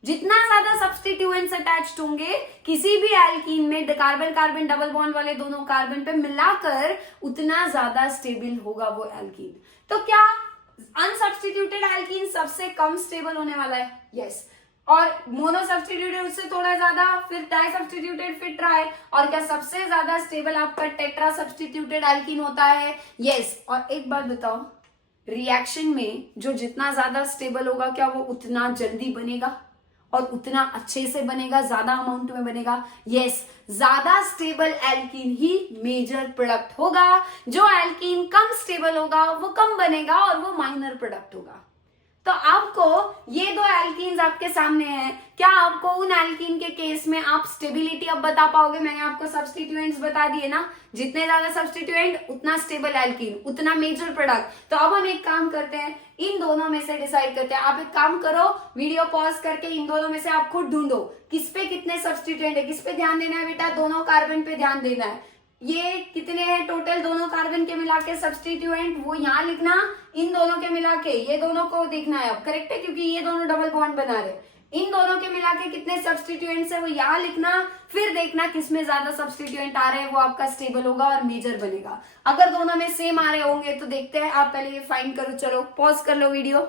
जितना ज्यादा सब्स्टिट्यूएंट्स अटैच्ड होंगे किसी भी एल्कीन में, कार्बन कार्बन डबल बॉन्ड वाले दोनों कार्बन पे मिलाकर, उतना ज्यादा स्टेबल होगा वो एल्कीन। तो क्या अनसब्स्टिट्यूटेड एल्कीन सबसे कम स्टेबल होने वाला है, यस। और मोनो सब्स्टिट्यूटेड उससे थोड़ा ज्यादा, फिर डाई सब्स्टिट्यूटेड, फिर ट्राई। और क्या सबसे ज्यादा स्टेबल आपका टेट्रा सब्स्टिट्यूटेड एल्कीन होता है, यस। और एक बात बताओ, रिएक्शन में जो जितना ज्यादा स्टेबल होगा क्या वो उतना जल्दी बनेगा और उतना अच्छे से बनेगा, ज्यादा अमाउंट में बनेगा, यस। ज्यादा स्टेबल एल्कीन ही मेजर प्रोडक्ट होगा, जो एल्कीन कम स्टेबल होगा वो कम बनेगा और वो माइनर प्रोडक्ट होगा। तो आपको ये 2 एल्कीन्स आपके सामने हैं, क्या आपको उन एल्कीन के केस में आप स्टेबिलिटी अब बता पाओगे। मैंने आपको सब्स्टिट्यूएंट्स बता दिए ना, जितने ज्यादा सब्स्टिट्यूएंट उतना स्टेबल एल्कीन, उतना मेजर प्रोडक्ट। तो अब हम एक काम करते हैं, इन दोनों में से डिसाइड करते हैं। आप एक काम करो, वीडियो पॉज करके इन दोनों में से आप खुद ढूंढो किस पे कितने सब्स्टिट्यूएंट है। किस पे ध्यान देना है बेटा, दोनों कार्बन पे ध्यान देना है। ये कितने हैं टोटल दोनों कार्बन के मिला के सब्स्टिट्यूएंट, वो यहाँ लिखना, इन दोनों के मिला के ये दोनों को देखना है अब, करेक्ट है, क्योंकि ये दोनों डबल बॉन्ड बना रहे। इन दोनों के मिला के कितने सब्स्टिट्यूएंट्स है वो यहाँ लिखना, फिर देखना किसमें ज्यादा सब्स्टिट्यूएंट आ रहे हैं, वो आपका स्टेबल होगा और मेजर बनेगा। अगर दोनों में सेम आ रहे होंगे तो देखते हैं, आप पहले ये फाइंड करो। चलो पॉज कर लो वीडियो।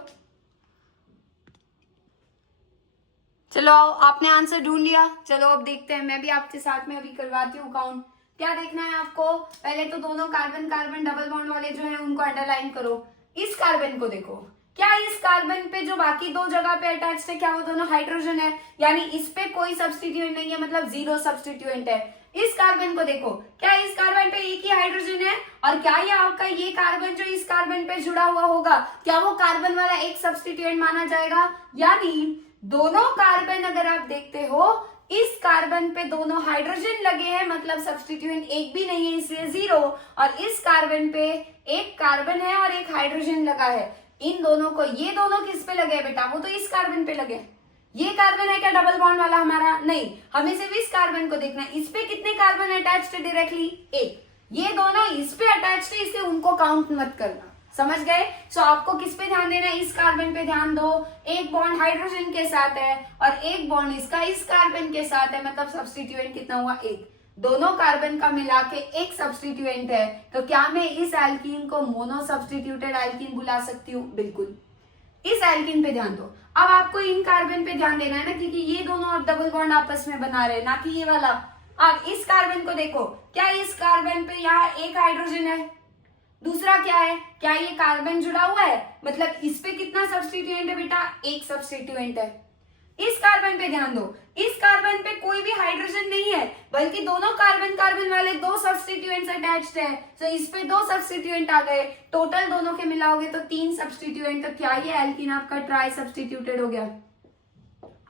चलो आपने आंसर ढूंढ लिया, चलो अब देखते हैं। मैं भी आपके साथ में अभी करवाती हूँ काउंट। क्या देखना है आपको, पहले तो दोनों कार्बन कार्बन डबल बॉन्ड वाले जो है उनको अंडरलाइन करो। इस कार्बन को देखो, क्या इस कार्बन पे जो बाकी 2 जगह पे अटैच है क्या वो दोनों हाइड्रोजन है, यानी इस पे कोई सब्स्टिट्यूएंट नहीं है, मतलब 0 सब्स्टिट्यूएंट है। इस कार्बन को देखो, क्या इस कार्बन पे एक ही हाइड्रोजन है, और क्या ये आपका ये कार्बन जो इस कार्बन पे जुड़ा हुआ होगा क्या वो कार्बन वाला एक सब्स्टिट्यूएंट माना जाएगा। यानी दोनों कार्बन अगर आप देखते हो, इस कार्बन पे दोनों हाइड्रोजन लगे हैं, मतलब सब्स्टिट्यूएंट एक भी नहीं है, इसलिए 0। और इस कार्बन पे एक कार्बन है और एक हाइड्रोजन लगा है। इन दोनों को, ये दोनों किस पे लगे बेटा, वो तो इस कार्बन पे लगे। ये कार्बन है क्या डबल बॉन्ड वाला हमारा, नहीं, हमें सिर्फ इस कार्बन को देखना है। इस पे कितने कार्बन अटैच्ड है डायरेक्टली, 1। ये दोनों इस पे अटैच्ड है, इसलिए उनको काउंट मत करना, समझ गए? सो आपको किस पे ध्यान देना है? इस कार्बन पे ध्यान दो। एक बॉन्ड हाइड्रोजन के साथ है और एक बॉन्ड इसका इस कार्बन के साथ है, मतलब सब्स्टिट्यूएंट कितना हुआ? एक। दोनों कार्बन का मिला के एक सब्स्टिट्यूएंट है, तो क्या मैं इस एल्कीन को मोनो सब्स्टिट्यूटेड एल्कीन बुला सकती हूँ? बिल्कुल। इस एल्कीन पे ध्यान दो। अब आपको इन कार्बन पे ध्यान देना है ना, क्योंकि ये दोनों अब डबल बॉन्ड आपस में बना रहे हैं, ना कि ये वाला। अब इस कार्बन को देखो, क्या इस कार्बन पे यहाँ एक हाइड्रोजन है? दूसरा क्या है? क्या ये कार्बन जुड़ा हुआ है? मतलब इस पे कितना सब्स्टिट्यूएंट है बेटा? एक सब्स्टिट्यूएंट है। इस कार्बन पे ध्यान दो, इस कार्बन पे कोई भी हाइड्रोजन नहीं है, बल्कि दोनों कार्बन कार्बन वाले दो सब्स्टिट्यूएंट्स अटैच्ड है। तो इस पे दो सब्स्टिट्यूएंट आ गए, टोटल दोनों के मिलाओगे तो तीन सब्स्टिट्यूएंट। तो क्या ये एल्कीन आपका ट्राई सब्स्टिट्यूटेड हो गया?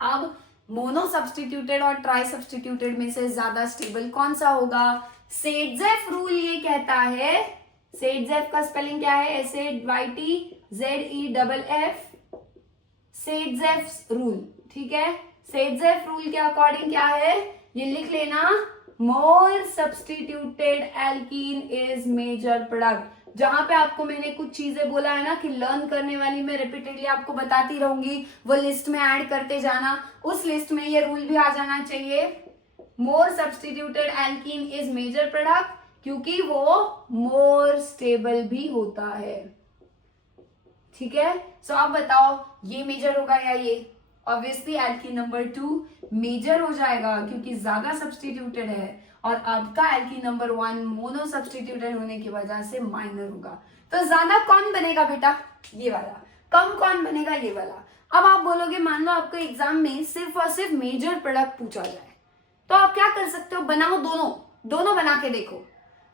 अब मोनो सब्स्टिट्यूटेड और ट्राई सब्स्टिट्यूटेड में से ज्यादा स्टेबल कौन सा होगा? सेडजेफ रूल ये कहता है, सेडजेफ का स्पेलिंग क्या है? SAYTZEFF, सेडजेफ रूल, ठीक है। सेडजेफ रूल के अकॉर्डिंग क्या है, ये लिख लेना, more substituted alkene is major product. जहां पे आपको मैंने कुछ चीजें बोला है ना कि लर्न करने वाली, मैं रिपीटेडली आपको बताती रहूंगी, वो लिस्ट में ऐड करते जाना। उस लिस्ट में ये रूल भी आ जाना चाहिए, more substituted alkene is major product, क्योंकि वो मोर स्टेबल भी होता है, ठीक है। सो आप बताओ ये मेजर होगा या ये? ऑब्वियसली एल्कीन नंबर 2 मेजर हो जाएगा, क्योंकि ज्यादा सब्स्टिट्यूटेड है, और आपका एल्कीन नंबर 1 मोनो सब्स्टिट्यूटेड होने की वजह से माइनर होगा। तो ज्यादा कौन बनेगा बेटा? ये वाला। कम कौन बनेगा? ये वाला। अब आप बोलोगे, मान लो आपको एग्जाम में सिर्फ और सिर्फ मेजर प्रोडक्ट पूछा जाए, तो आप क्या कर सकते हो? बनाओ दोनों बना के देखो।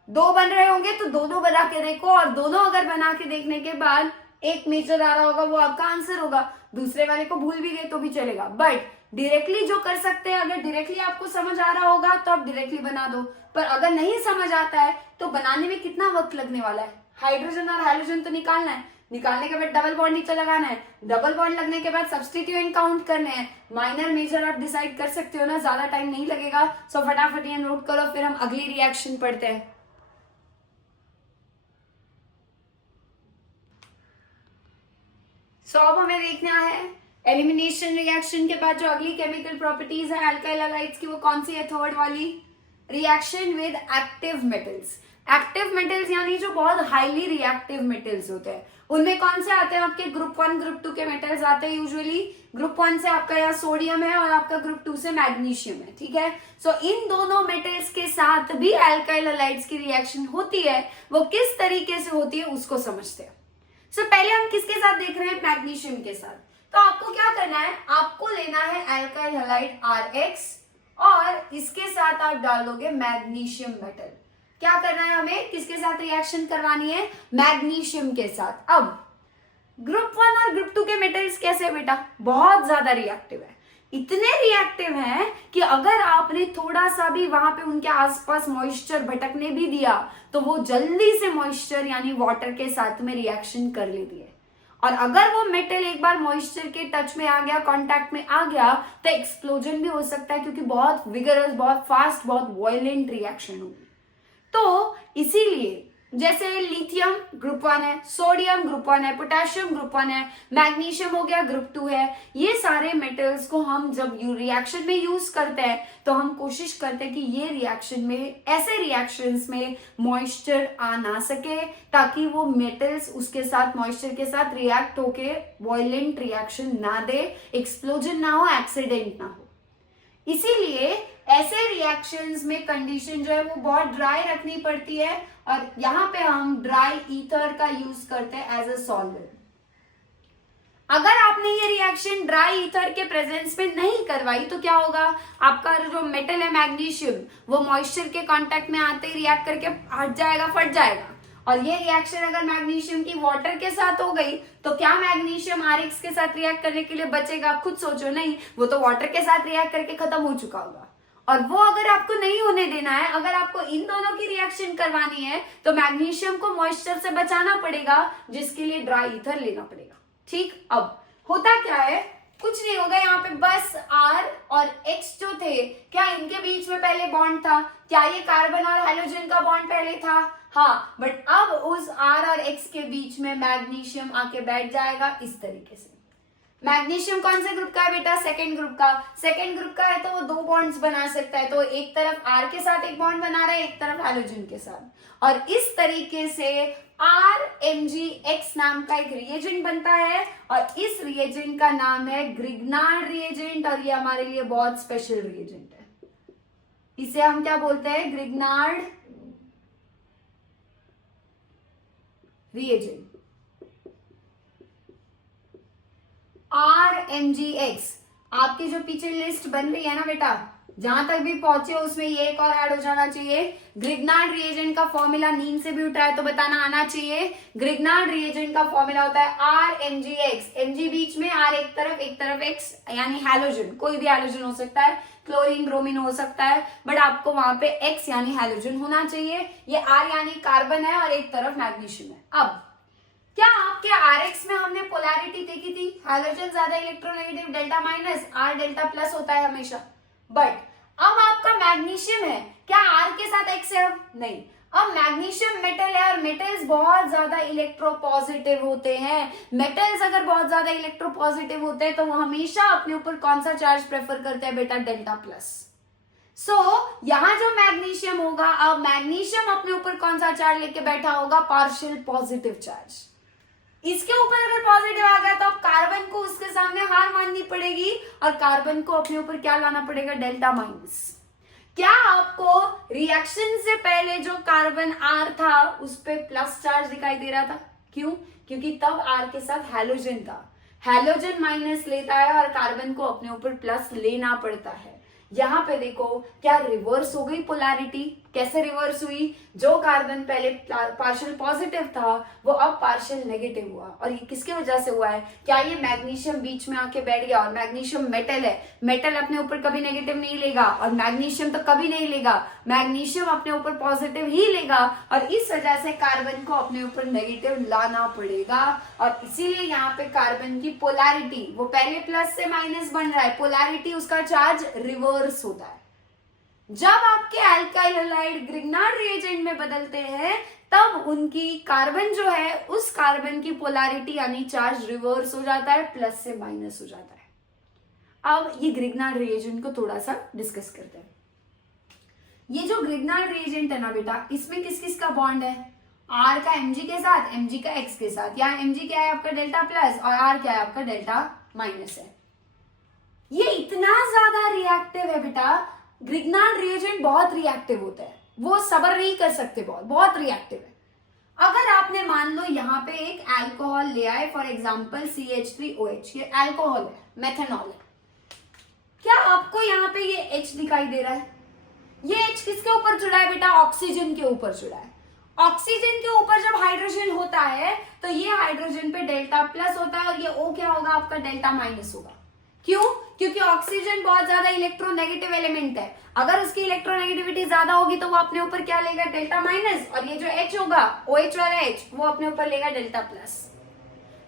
दो बन रहे होंगे तो दोनों बना के देखो, और दोनों अगर बना के देखने के बाद एक मेजर आ रहा होगा, वो आपका आंसर होगा। दूसरे वाले को भूल भी गए तो भी चलेगा, बट डायरेक्टली जो कर सकते हैं, अगर डायरेक्टली आपको समझ आ रहा होगा तो आप डायरेक्टली बना दो, पर अगर नहीं समझ आता है तो बनाने में कितना वक्त लगने वाला है? हाइड्रोजन और हाइड्रोजन तो निकालना है, निकालने के बाद डबल बॉन्ड नीचे लगाना है, डबल बॉन्ड लगने के बाद सब्स्टिट्यूएंट काउंट करने हैं, माइनर मेजर आप डिसाइड कर सकते हो ना, ज्यादा टाइम नहीं लगेगा। सो फटाफट ये नोट करो, फिर हम अगली रिएक्शन पढ़ते हैं। सो अब हमें देखना है एलिमिनेशन रिएक्शन के बाद जो अगली केमिकल प्रॉपर्टीज है अल्काइल हैलाइड्स की, वो कौन सी है? थर्ड वाली, reaction with active metals. Active metals यानी जो बहुत हाईली रिएक्टिव मेटल्स होते हैं, उनमें कौन से आते हैं? आपके ग्रुप 1 ग्रुप 2 के मेटल्स आते हैं यूजुअली। ग्रुप 1 से आपका यहाँ सोडियम है और आपका ग्रुप 2 से मैग्नीशियम है, ठीक है। सो इन दोनों मेटल्स के साथ भी अल्काइल हैलाइड्स की रिएक्शन होती है, वो किस तरीके से होती है उसको समझते हैं। सो पहले हम किसके साथ देख रहे हैं? मैग्नीशियम के साथ। तो आपको क्या करना है? आपको लेना है अल्काइल हैलाइड RX, और इसके साथ आप डाल दोगे मैग्नीशियम मेटल। क्या करना है हमें? किसके साथ रिएक्शन करवानी है? मैग्नीशियम के साथ। अब ग्रुप 1 और ग्रुप 2 के मेटल्स कैसे बेटा? बहुत ज्यादा रिएक्टिव है, इतने रिएक्टिव हैं कि अगर आपने थोड़ा सा भी वहां पे उनके आसपास मॉइस्चर भटकने भी दिया तो वो जल्दी से मॉइस्चर यानी वाटर के साथ में रिएक्शन कर लेती है। और अगर वो मेटल एक बार मॉइस्चर के टच में आ गया, कांटेक्ट में आ गया, तो एक्सप्लोजन भी हो सकता है, क्योंकि बहुत विगरस, बहुत फास्ट, बहुत वायलेंट रिएक्शन होगी। तो इसीलिए जैसे लिथियम ग्रुप 1 है, सोडियम ग्रुप 1 है, पोटेशियम ग्रुप 1 है, मैग्नीशियम हो गया ग्रुप 2 है, ये सारे मेटल्स को हम जब रिएक्शन में यूज करते हैं तो हम कोशिश करते हैं कि ये रिएक्शन में, ऐसे रिएक्शंस में मॉइस्चर आ ना सके, ताकि वो मेटल्स उसके साथ मॉइस्चर के साथ रिएक्ट होके वायलेंट रिएक्शन ना दे, एक्सप्लोजन ना हो, एक्सीडेंट ना हो। इसीलिए ऐसे रिएक्शंस में कंडीशन जो है वो बहुत ड्राई रखनी पड़ती है, और यहाँ पे हम ड्राई ईथर का यूज करते हैं एज अ सॉल्वेंट। अगर आपने ये रिएक्शन ड्राई ईथर के प्रेजेंस में नहीं करवाई तो क्या होगा? आपका जो मेटल है मैग्नीशियम, वो मॉइस्चर के कांटेक्ट में आते ही रिएक्ट करके हट जाएगा, फट जाएगा। और ये रिएक्शन अगर मैग्नीशियम की वाटर के साथ हो गई तो क्या मैग्नीशियम RX के साथ रिएक्ट करने के लिए बचेगा? खुद सोचो, नहीं, वो तो वाटर के साथ रिएक्ट करके खत्म हो चुका होगा। और वो अगर आपको नहीं होने देना है, अगर आपको इन दोनों की रिएक्शन करवानी है, तो मैग्नीशियम को मॉइस्चर से बचाना पड़ेगा, जिसके लिए ड्राई ईथर लेना पड़ेगा। ठीक, अब होता क्या है? कुछ नहीं होगा, यहाँ पे बस R और X जो थे, क्या इनके बीच में पहले बॉन्ड था? क्या ये कार्बन और हाइड्रोजन का बॉन्ड पहले था? हाँ, बट अब उस R और X के बीच में मैग्नीशियम आके बैठ जाएगा इस तरीके से। मैग्नीशियम कौन से ग्रुप का है बेटा? सेकेंड ग्रुप का। सेकेंड ग्रुप का है तो वो दो बॉन्ड्स बना सकता है, तो एक तरफ R के साथ एक बॉन्ड बना रहा है, एक तरफ हैलोजन के साथ, और इस तरीके से RMgX नाम का एक रिएजेंट बनता है, और इस रिएजेंट का नाम है ग्रिग्नार्ड रिएजेंट, और ये हमारे लिए बहुत स्पेशल रिएजेंट है। इसे हम क्या बोलते हैं? Grignard reagent. RMgX आपकी जो पीछे लिस्ट बन रही है ना बेटा, जहां तक भी पहुंचे उसमें ये एक और ऐड हो जाना चाहिए। ग्रिग्नार्ड रिएजेंट का फॉर्मूला नींद से भी उठा है तो बताना आना चाहिए। ग्रिग्नार्ड रिएजेंट का फॉर्मूला होता है RMgX, Mg बीच में, R एक तरफ X यानी हैलोजन, कोई भी हैलोजन हो सकता है, क्लोरीन ब्रोमीन हो सकता है, बट आपको वहां पे X यानी हैलोजन होना चाहिए। ये R यानी कार्बन है और एक तरफ मैग्नीशियम है। अब क्या आपके RX में हमने पोलैरिटी देखी थी? हाइड्रोजन ज्यादा electronegative, delta minus, R delta plus होता है हमेशा। बट अब आपका मैग्नीशियम है, क्या R के साथ X है? नहीं। अब मैग्नीशियम मेटल है और मेटल्स बहुत ज्यादा इलेक्ट्रोपॉजिटिव होते हैं। मेटल्स अगर बहुत ज्यादा इलेक्ट्रोपॉजिटिव होते हैं तो वो हमेशा अपने ऊपर कौन सा चार्ज प्रेफर करते हैं बेटा? Delta plus. यहां जो मैग्नीशियम होगा, अब मैग्नीशियम अपने ऊपर कौन सा चार्ज लेके बैठा होगा? Partial positive charge. इसके ऊपर अगर पॉजिटिव आ गया तो अब कार्बन को उसके सामने हार माननी पड़ेगी और कार्बन को अपने ऊपर क्या लाना पड़ेगा? Delta minus. क्या आपको रिएक्शन से पहले जो कार्बन R था उस पे प्लस चार्ज दिखाई दे रहा था? क्यों? क्योंकि तब R के साथ हैलोजन था। हैलोजन माइनस लेता है और कार्बन को अपने ऊपर प्लस लेना पड़ता है। यहां पे देखो क्या रिवर्स हो गई पोलैरिटी। कैसे रिवर्स हुई? जो कार्बन पहले पार्शियल पॉजिटिव था वो अब पार्शियल नेगेटिव हुआ, और ये किसकी वजह से हुआ है? क्या ये मैग्नीशियम बीच में आके बैठ गया, और मैग्नीशियम मेटल है, मेटल अपने ऊपर कभी नेगेटिव नहीं लेगा, और मैग्नीशियम तो कभी नहीं लेगा, मैग्नीशियम अपने ऊपर पॉजिटिव ही लेगा, और इस वजह से कार्बन को अपने ऊपर नेगेटिव लाना पड़ेगा। और इसीलिए यहाँ पे कार्बन की पोलैरिटी, वो पहले प्लस से माइनस बन रहा है, पोलैरिटी उसका चार्ज रिवर्स होता है। जब आपके अल्काइल हैलाइड ग्रिग्नार्ड रिएजेंट में बदलते हैं तब उनकी कार्बन जो है उस कार्बन की पोलैरिटी यानी चार्ज रिवर्स हो जाता है, प्लस से माइनस हो जाता है। अब ये ग्रिग्नार्ड रिएजेंट को थोड़ा सा डिस्कस करते हैं। ये जो ग्रिग्नार्ड रिएजेंट है ना बेटा, इसमें किस किस का बॉन्ड है? R का Mg के साथ, Mg का X के साथ। यहाँ Mg क्या है आपका? डेल्टा प्लस, और R क्या है आपका? डेल्टा माइनस है। ये इतना ज्यादा रिएक्टिव है बेटा, ग्रिग्नार्ड रिएजेंट बहुत रिएक्टिव होता है, वो सब्र नहीं कर सकते, बहुत रिएक्टिव है। अगर आपने मान लो यहाँ पे एक अल्कोहल लिया है, फॉर एग्जांपल CH3OH, ये अल्कोहल है, मेथनॉल है, क्या आपको यहाँ पे ये H दिखाई दे रहा है? ये H किसके ऊपर जुड़ा है बेटा? ऑक्सीजन के ऊपर जुड़ा है। ऑक्सीजन के ऊपर जब हाइड्रोजन होता है तो ये हाइड्रोजन पे डेल्टा प्लस होता है, और ये O क्या होगा आपका? डेल्टा माइनस होगा। क्यों? क्योंकि ऑक्सीजन बहुत ज्यादा इलेक्ट्रोनेगेटिव एलिमेंट है, अगर उसकी इलेक्ट्रोनेगेटिविटी ज्यादा होगी तो वो अपने ऊपर क्या लेगा? डेल्टा माइनस, और ये जो H होगा, OH वाला H, वो अपने ऊपर लेगा डेल्टा प्लस।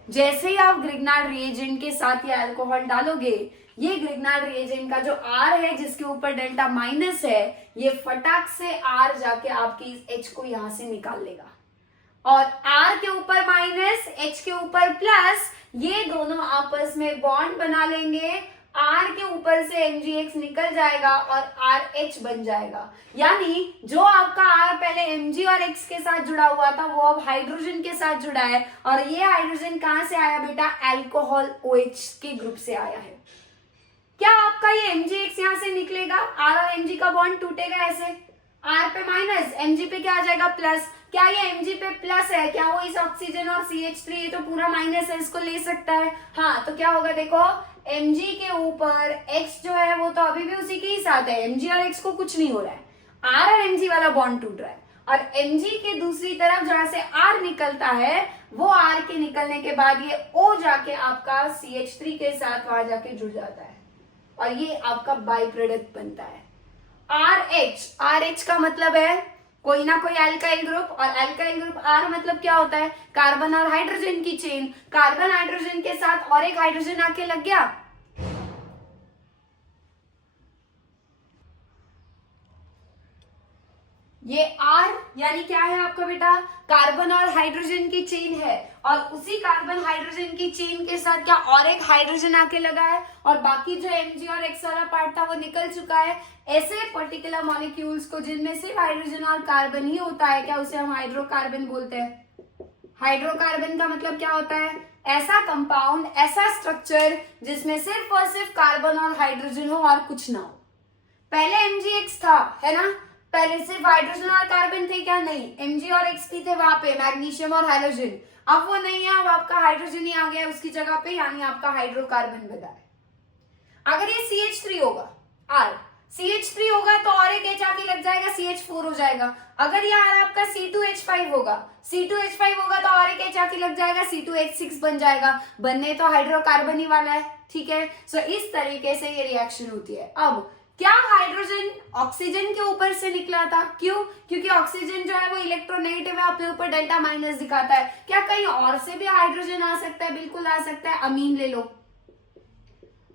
जैसे ही आप ग्रिग्नार्ड रिएजेंट के साथ ये अल्कोहल डालोगे, ये ग्रिग्नार्ड रिएजेंट का जो R है जिसके ऊपर डेल्टा माइनस है, ये फटाक से R जाके आपकी इस H को यहां से निकाल लेगा, और R के ऊपर माइनस, H के ऊपर प्लस, ये दोनों आपस में बॉन्ड बना लेंगे, R के ऊपर से MgX निकल जाएगा और RH बन जाएगा। यानी जो आपका R पहले Mg और X के साथ जुड़ा हुआ था वो अब हाइड्रोजन के साथ जुड़ा है, और ये हाइड्रोजन कहां से आया बेटा? अल्कोहल OH के ग्रुप से आया है। क्या आपका ये MgX यहां से निकलेगा? R और Mg का बॉन्ड टूटेगा ऐसे, R पे माइनस, Mg पे क्या आ जाएगा? प्लस। क्या ये Mg पे प्लस है? क्या वो इस ऑक्सीजन और CH3, ये तो पूरा माइनस है, इसको ले सकता है? हाँ, तो क्या होगा देखो, Mg के ऊपर X जो है वो तो अभी भी उसी के ही साथ है, Mg और X को कुछ नहीं हो रहा है, R और Mg वाला बॉन्ड टूट रहा है, और Mg के दूसरी तरफ जहां से R निकलता है वो R के निकलने के बाद ये O जाके आपका CH3 के साथ वहां जाके जुड़ जाता है, और ये आपका बाई प्रोडक्ट बनता है RH। RH का मतलब है कोई ना कोई अल्काइल ग्रुप, और अल्काइल ग्रुप R मतलब क्या होता है? कार्बन और हाइड्रोजन की चेन। कार्बन हाइड्रोजन के साथ और एक हाइड्रोजन आके लग गया, ये R यानी क्या है आपका बेटा, कार्बन और हाइड्रोजन की चेन है, और उसी कार्बन हाइड्रोजन की चेन के साथ क्या और एक हाइड्रोजन आके लगा है, और बाकी जो Mg और X वाला पार्ट था वो निकल चुका है। ऐसे पर्टिकुलर मॉलिक्यूल्स को जिनमें सिर्फ हाइड्रोजन और कार्बन ही होता है, क्या उसे हम हाइड्रोकार्बन बोलते हैं। हाइड्रोकार्बन का मतलब क्या होता है, ऐसा कंपाउंड, ऐसा स्ट्रक्चर जिसमें सिर्फ और सिर्फ कार्बन और हाइड्रोजन हो और कुछ ना हो। पहले MgX था, है ना, पहले सिर्फ हाइड्रोजन और कार्बन थे क्या, नहीं, Mg और X भी थे वहां पे, मैग्नीशियम और हैलोजन। अब वो नहीं है, अब आपका हाइड्रोजन ही आ गया उसकी जगह पे, यानी आपका हाइड्रोकार्बन बना है। अगर ये CH3 होगा, R CH3 होगा तो और एक H आके लग जाएगा, CH4 हो जाएगा। अगर ये R आपका C2H5 होगा, C2H5 होगा तो और एक H आके लग जाएगा, C2H6 बन जाएगा। बनने तो हाइड्रोकार्बन ही वाला है, ठीक है। सो इस तरीके से ये रिएक्शन होती है। अब क्या हाइड्रोजन ऑक्सीजन के ऊपर से निकला था, क्यों, क्योंकि ऑक्सीजन जो है वो इलेक्ट्रोनेगेटिव है, अपने ऊपर डेल्टा माइनस दिखाता है। क्या कहीं और से भी हाइड्रोजन आ सकता है, बिल्कुल आ सकता है। अमीन ले लो,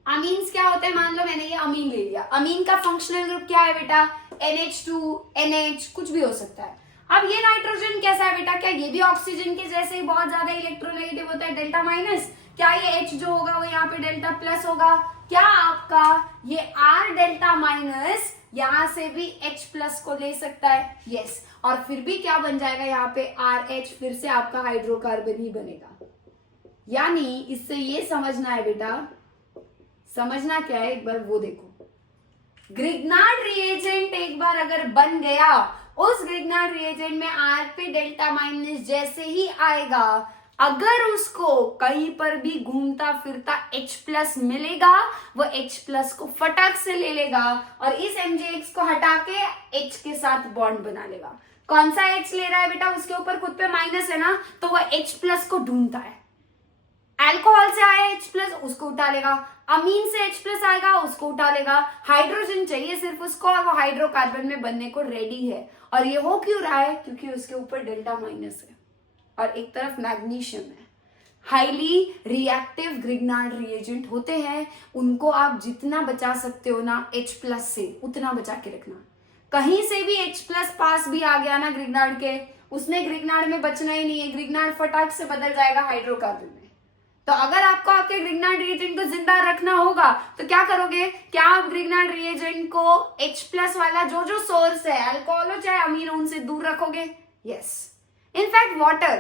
अमीन्स क्या होते हैं, मान लो मैंने ये अमीन ले लिया, अमीन का फंक्शनल ग्रुप क्या है बेटा, NH2 NH, कुछ भी हो सकता है। अब ये नाइट्रोजन कैसा है बेटा, क्या ये भी ऑक्सीजन के जैसे ही बहुत ज्यादा इलेक्ट्रोनेगेटिव होता है, डेल्टा माइनस। क्या ये H जो होगा वो यहाँ पे डेल्टा प्लस होगा, क्या आपका ये R डेल्टा माइनस यहां से भी H प्लस को ले सकता है, यस। और फिर भी क्या बन जाएगा यहाँ पे RH, फिर से आपका हाइड्रोकार्बन ही बनेगा। यानी इससे ये समझना है बेटा, समझना क्या है एक बार वो देखो, ग्रिग्नार्ड रिएजेंट एक बार अगर बन गया, उस ग्रिग्नार्ड रिएजेंट में R पे डेल्टा माइनस जैसे ही आएगा, अगर उसको कहीं पर भी घूमता फिरता H प्लस मिलेगा, वो H प्लस को फटाक से ले लेगा और इस MgX को हटा के H के साथ बॉन्ड बना लेगा। कौन सा H ले रहा है बेटा, उसके ऊपर खुद पे माइनस है ना, तो वो H प्लस को ढूंढता है। अल्कोहल से आया H प्लस, उसको उठा लेगा। अमीन से H प्लस आएगा, उसको उठा लेगा। हाइड्रोजन चाहिए सिर्फ उसको, और वो हाइड्रोकार्बन में बनने को रेडी है। और ये हो क्यों रहा है, क्योंकि उसके ऊपर डेल्टा माइनस है और एक तरफ मैग्नीशियम है। हाईली रिएक्टिव ग्रिग्नार्ड रिएजेंट होते हैं, उनको आप जितना बचा सकते हो ना H प्लस से, उतना बचा के रखना। कहीं से भी H प्लस पास भी आ गया ना ग्रिग्नार्ड के, उसने ग्रिग्नार्ड में बचना ही नहीं है, ग्रिग्नार्ड फटाक से बदल जाएगा हाइड्रोकार्बन में। तो अगर आपको आपके ग्रिग्नार्ड रिएजेंट को जिंदा रखना होगा तो क्या करोगे, क्या आप ग्रिग्नार्ड रिएजेंट को H प्लस वाला जो जो सोर्स है, अल्कोहल हो चाहे अमीन हो, उनसे दूर रखोगे, यस। इनफैक्ट वाटर,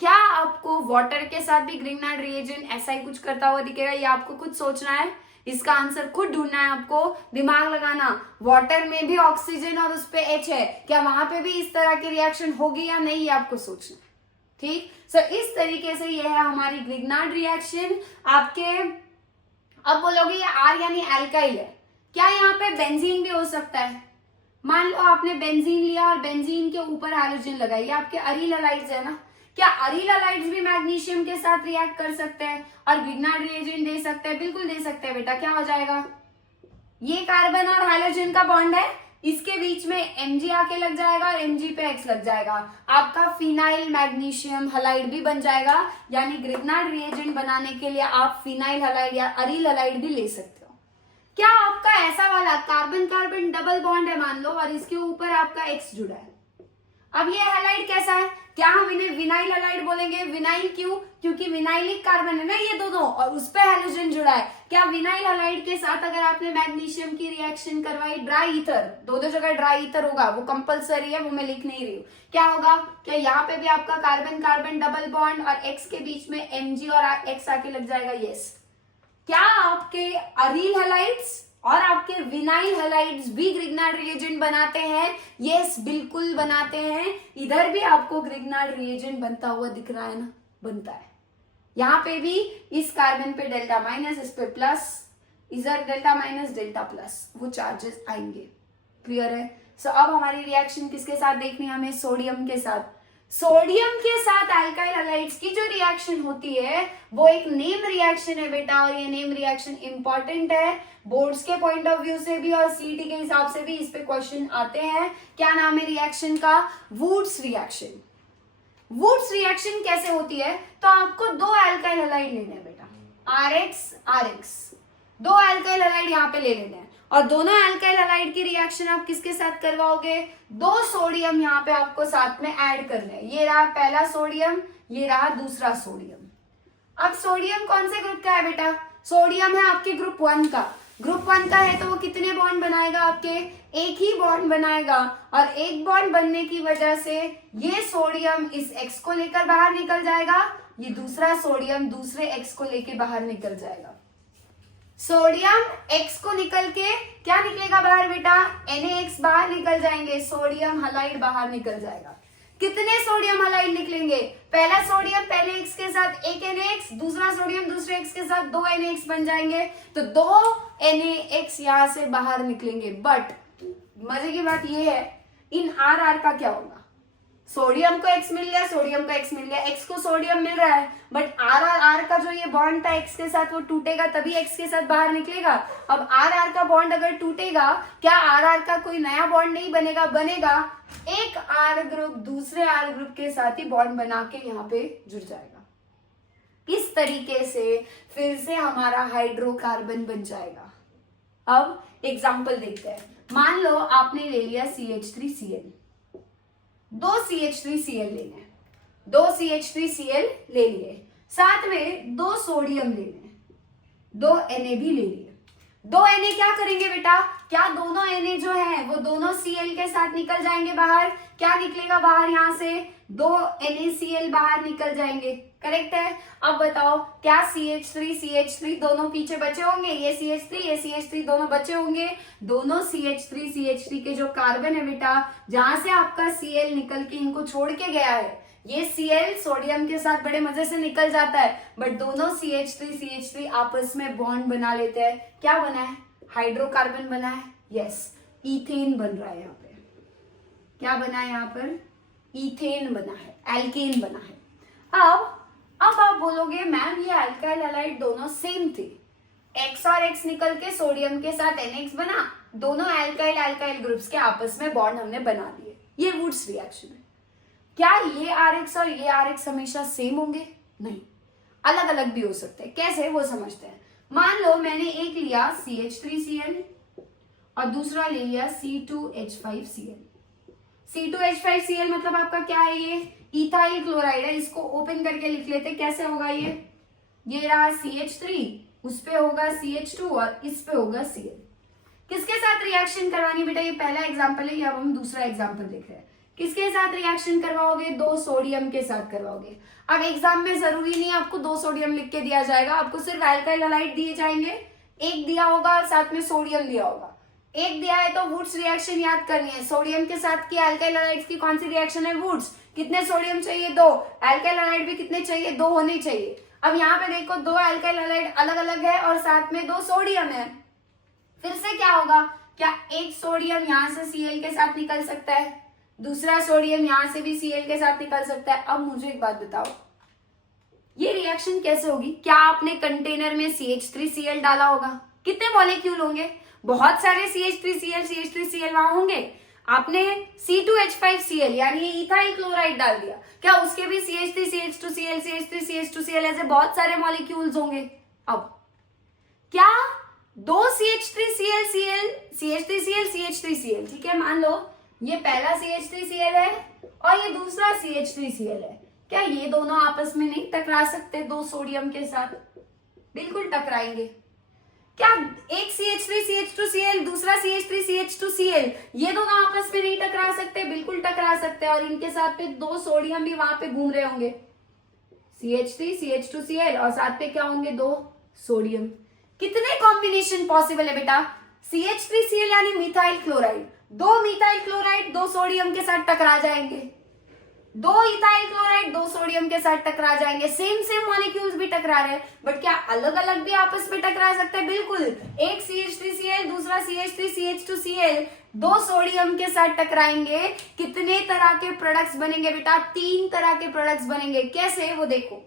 क्या आपको वाटर के साथ भी ग्रिग्नार्ड रिएजेंट ऐसा ही कुछ करता हुआ दिखेगा, ये आपको खुद सोचना है, इसका आंसर खुद ढूंढना है, आपको दिमाग लगाना। वाटर में भी ऑक्सीजन और उस पे H है, क्या वहां पे भी इस तरह की रिएक्शन होगी या नहीं, ये आपको सोचना है, ठीक। सो इस तरीके से ये है हमारी ग्रिग्नार्ड रिएक्शन। आपके अब बोलोगे ये R यानी एल्काइल है, क्या यहाँ पे बेंजीन भी हो सकता है। मान लो आपने बेंजीन लिया और बेंजीन के ऊपर हैलोजन लगाई, आपके अरील हलाइड्स है ना, क्या अरील हलाइड्स भी मैग्नीशियम के साथ रिएक्ट कर सकते हैं और ग्रिग्नार्ड रिएजेंट दे सकते हैं, बिल्कुल दे सकते हैं बेटा। क्या हो जाएगा, ये कार्बन और हाइड्रोजन का बॉन्ड है, इसके बीच में Mg आके लग जाएगा और Mg पे X लग जाएगा, आपका फिनाइल मैग्नीशियम हलाइड भी बन जाएगा। यानी ग्रिग्नार्ड रिएजेंट बनाने के लिए आप फिनाइल हलाइड या अरील हलाइड भी ले सकते हो। क्या आपका ऐसा वाला कार्बन कार्बन डबल बॉन्ड है मान लो, और इसके ऊपर आपका X जुड़ा है, अब ये हैलाइड कैसा है, क्या हम इन्हें विनाइल हैलाइड बोलेंगे। विनाइल क्यों, क्योंकि विनाइलिक कार्बन है ना ये दोनों, और उस पे हैलोजन जुड़ा है। क्या विनाइल हैलाइड के साथ अगर आपने मैग्नीशियम की रिएक्शन करवाई, ड्राई ईथर, दो जगह ड्राई ईथर होगा, वो कंपलसरी है, वो मैं लिख नहीं रही हूँ, क्या होगा, क्या यहाँ पे भी आपका कार्बन कार्बन डबल बॉन्ड और X के बीच में Mg और X आके लग जाएगा, यस। क्या आपके अरील हैलाइड्स और आपके विनाइल हैलाइड्स भी ग्रिग्नार्ड रिएजेंट बनाते हैं, यस बिल्कुल बनाते हैं। इधर भी आपको ग्रिग्नार्ड रिएजेंट बनता हुआ दिख रहा है ना, बनता है। यहाँ पे भी इस कार्बन पे डेल्टा माइनस, इस पे प्लस, इधर डेल्टा माइनस डेल्टा प्लस, वो चार्जेस आएंगे, क्लियर है। सो अब हमारी रिएक्शन किसके साथ देखनी है हमें, सोडियम के साथ। सोडियम के साथ अल्काइल हैलाइड्स की जो रिएक्शन होती है वो एक नेम रिएक्शन है बेटा, और ये नेम रिएक्शन इंपॉर्टेंट है बोर्ड्स के पॉइंट ऑफ व्यू से भी और सीईटी के हिसाब से भी इस पे क्वेश्चन आते हैं। क्या नाम है रिएक्शन का, वुड्स रिएक्शन। वुड्स रिएक्शन कैसे होती है, तो आपको दो अल्काइल हैलाइड लेने हैं बेटा, RH RX, दो अल्काइल हैलाइड यहाँ पे ले लेने हैं। और दोनों अल्काइल हैलाइड की रिएक्शन आप किसके साथ करवाओगे, 2 सोडियम यहाँ पे आपको साथ में ऐड करना है। ये रहा पहला सोडियम, ये रहा दूसरा सोडियम। अब सोडियम कौन से ग्रुप का है बेटा, सोडियम है आपके ग्रुप 1 का। ग्रुप 1 का है तो वो कितने बॉन्ड बनाएगा आपके, एक ही बॉन्ड बनाएगा, और एक बॉन्ड बनने की वजह से ये सोडियम इस X को लेकर बाहर निकल जाएगा, ये दूसरा सोडियम दूसरे X को लेकर बाहर निकल जाएगा। सोडियम X को निकल के क्या निकलेगा बाहर बेटा, NaX बाहर निकल जाएंगे, सोडियम हैलाइड बाहर निकल जाएगा। कितने सोडियम हैलाइड निकलेंगे, पहला सोडियम पहले X के साथ एक NaX, दूसरा सोडियम दूसरे X के साथ 2 NaX बन जाएंगे, तो 2 NaX यहां से बाहर निकलेंगे। बट मजे की बात ये है, इन RR का क्या होगा, सोडियम को X मिल गया, सोडियम को X मिल गया, X को सोडियम मिल रहा है, बट RR का जो ये बॉन्ड था X के साथ वो टूटेगा तभी X के साथ बाहर निकलेगा। अब RR का बॉन्ड अगर टूटेगा, क्या RR का कोई नया बॉन्ड नहीं बनेगा, बनेगा। एक R ग्रुप दूसरे R ग्रुप के साथ ही बॉन्ड बना के यहाँ पे जुड़ जाएगा। इस तरीके से फिर से हमारा हाइड्रोकार्बन बन जाएगा। अब एग्जाम्पल देखते हैं। मान लो आपने ले लिया CH3Cl, 2 CH3Cl लेने हैं, 2 CH3Cl ले लिए, साथ में 2 सोडियम ले लें, 2 Na भी ले लिए। 2 Na क्या करेंगे बेटा, क्या दोनों Na जो है वो दोनों Cl के साथ निकल जाएंगे बाहर, क्या निकलेगा बाहर, यहां से 2 NaCl बाहर निकल जाएंगे, करेक्ट है। अब बताओ क्या CH3 दोनों पीछे बचे होंगे, ये CH3 दोनों बचे होंगे, दोनों CH3 के जो कार्बन है बेटा, जहां से आपका Cl निकल के इनको छोड़ के गया है, ये Cl सोडियम के साथ बड़े मजे से निकल जाता है, बट दोनों CH3 आपस में बॉन्ड बना लेते हैं। क्या बना है, हाइड्रोकार्बन बना है, यस, इथेन बन रहा है यहाँ पे। क्या बना है यहाँ पर, इथेन बना है, एल्केन बना है। अब आप बोलोगे मैम ये अल्काइल हैलाइड दोनों सेम थे, X और X निकल के सोडियम के साथ NX बना, दोनों अल्काइल ग्रुप्स के आपस में बॉन्ड हमने बना दिए, ये वुड्स रिएक्शन है। क्या ये RH और ये RH हमेशा सेम होंगे, नहीं, अलग अलग भी हो सकते हैं। कैसे, वो समझते हैं। मान लो मैंने एक लिया CH3Cl और दूसरा ले लिया C2H5Cl। C2H5Cl मतलब आपका क्या है, ये इथाइल क्लोराइड है। इसको ओपन करके लिख लेते, कैसे होगा ये रहा CH3, उस पे होगा CH2 और इस पे होगा Cl। किसके साथ रिएक्शन करवानी बेटा, ये पहला एग्जांपल है, अब हम दूसरा एग्जांपल देख रहे हैं। किसके साथ रिएक्शन करवाओगे, 2 सोडियम के साथ करवाओगे। अब एग्जाम में जरूरी नहीं आपको 2 सोडियम लिख के दिया जाएगा, आपको सिर्फ अल्काइल हैलाइड दिए जाएंगे, एक दिया होगा साथ में सोडियम दिया होगा। एक दिया है तो वुड्स रिएक्शन याद करनी है, सोडियम के साथ की अल्काइल हैलाइड्स की कौन सी रिएक्शन है, वुड्स। कितने सोडियम चाहिए, 2, अल्काइल हैलाइड भी कितने चाहिए, 2 होने चाहिए। अब यहाँ पे देखो 2 अल्काइल हैलाइड अलग अलग है और साथ में 2 सोडियम है, फिर से क्या होगा, क्या एक सोडियम यहाँ से Cl के साथ निकल सकता है, दूसरा सोडियम यहाँ से भी Cl के साथ निकल सकता है। अब मुझे एक बात बताओ, ये रिएक्शन कैसे होगी, क्या आपने कंटेनर में CH3Cl डाला होगा, कितने मॉलिक्यूल होंगे, बहुत सारे CH3Cl वहां होंगे। आपने C2H5Cl यानी इथाइल क्लोराइड डाल दिया, क्या उसके भी CH3CH2Cl ऐसे बहुत सारे मॉलिक्यूल्स होंगे। अब क्या 2 CH3Cl ठीक है, मान लो ये पहला CH3Cl है और ये दूसरा CH3Cl है, क्या ये दोनों आपस में नहीं टकरा सकते 2 सोडियम के साथ, बिल्कुल टकराएंगे। क्या एक CH3CH2Cl दूसरा CH3CH2Cl ये दोनों आपस में नहीं टकरा सकते, बिल्कुल टकरा सकते हैं, और इनके साथ पे 2 सोडियम भी वहां पे घूम रहे होंगे, CH3CH2Cl और साथ पे क्या होंगे, 2 सोडियम। कितने कॉम्बिनेशन पॉसिबल है बेटा, CH3Cl यानी methyl chloride, 2 methyl chloride 2 sodium के साथ टकरा जाएंगे, 2 इथाइल क्लोराइड 2 सोडियम के साथ टकरा जाएंगे, सेम मॉलिक्यूल्स भी टकरा रहे हैं, बट क्या अलग अलग भी आपस में टकरा सकते हैं, बिल्कुल। एक CH3Cl दूसरा CH3CH2Cl 2 सोडियम के साथ टकराएंगे, कितने तरह के प्रोडक्ट्स बनेंगे बेटा, 3 तरह के प्रोडक्ट्स बनेंगे। कैसे, वो देखो,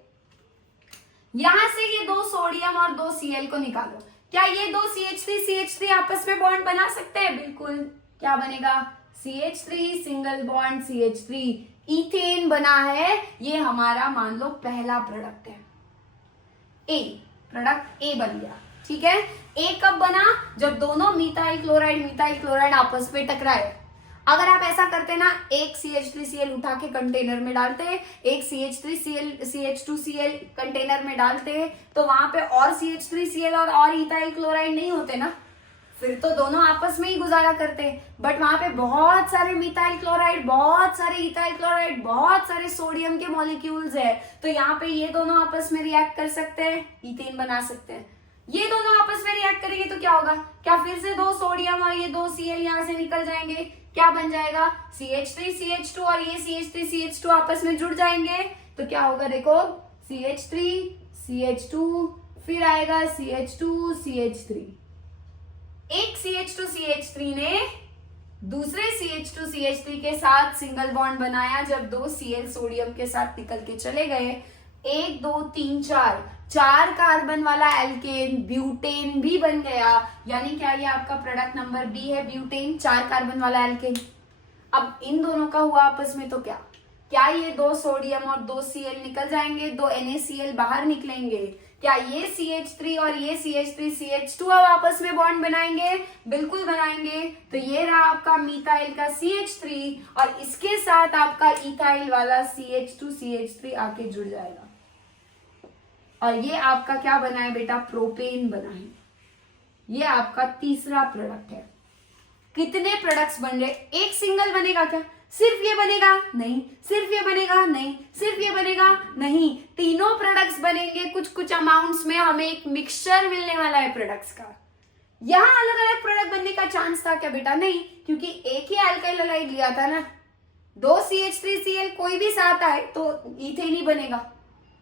यहां से ये 2 सोडियम और 2 Cl को निकालो, क्या ये 2 CH3 आपस में बॉन्ड बना सकते हैं, बिल्कुल। क्या बनेगा, CH3 single bond CH3, ethane बना है। ये हमारा मान लो पहला प्रोडक्ट है, प्रोडक्ट ए बन गया, ठीक है। एक कब बना, जब दोनों मिथाइल क्लोराइड आपस में टकराए। अगर आप ऐसा करते ना, एक CH3Cl उठा के कंटेनर में डालते, एक CH2Cl कंटेनर में डालते, तो वहां पे और CH3Cl और इथाइल क्लोराइड नहीं होते ना, फिर तो दोनों आपस में ही गुजारा करते। बट वहां पे बहुत सारे मिथाइल क्लोराइड, बहुत सारे इथाइल क्लोराइड, बहुत सारे सोडियम के मॉलिक्यूल्स है, तो यहाँ पे ये दोनों आपस में रिएक्ट कर सकते हैं, इथेन बना सकते हैं। ये दोनों आपस में रिएक्ट करेंगे तो क्या होगा, क्या फिर से 2 सोडियम और ये 2 Cl यहाँ से निकल जाएंगे, क्या बन जाएगा, CH3CH2 और ये CH3CH2 आपस में जुड़ जाएंगे, तो क्या होगा देखो, CH3CH2, फिर आएगा CH2CH3। एक CH2CH3 ने दूसरे CH2CH3 के साथ सिंगल बॉन्ड बनाया, जब 2 Cl सोडियम के साथ निकल के चले गए, 1 2 3 4 कार्बन वाला एल्केन ब्यूटेन भी बन गया। यानी क्या, ये आपका प्रोडक्ट नंबर बी है, ब्यूटेन, 4 कार्बन वाला एल्केन। अब इन दोनों का हुआ आपस में तो क्या ये 2 सोडियम और 2 Cl निकल जाएंगे, 2 NaCl बाहर निकलेंगे, क्या ये CH3 और ये CH3CH2 अब आपस में बॉन्ड बनाएंगे, बिल्कुल बनाएंगे। तो ये रहा आपका मिथाइल का CH3 और इसके साथ आपका इथाइल वाला CH2CH3 आके जुड़ जाएगा, और ये आपका क्या बना है बेटा, प्रोपेन बना है। ये आपका तीसरा प्रोडक्ट है। कितने प्रोडक्ट्स बन रहे, एक सिंगल बनेगा क्या, सिर्फ ये बनेगा नहीं, सिर्फ ये बनेगा नहीं, सिर्फ ये बनेगा नहीं, तीनों प्रोडक्ट्स बनेंगे। कुछ कुछ अमाउंट्स में हमें एक मिक्सचर मिलने वाला है प्रोडक्ट्स का। यहाँ अलग अलग प्रोडक्ट बनने का चांस था क्या बेटा, नहीं, क्योंकि एक ही अल्काइल हैलाइड लिया था ना। 2 CH3Cl कोई भी साथ आए तो इथेन ही बनेगा,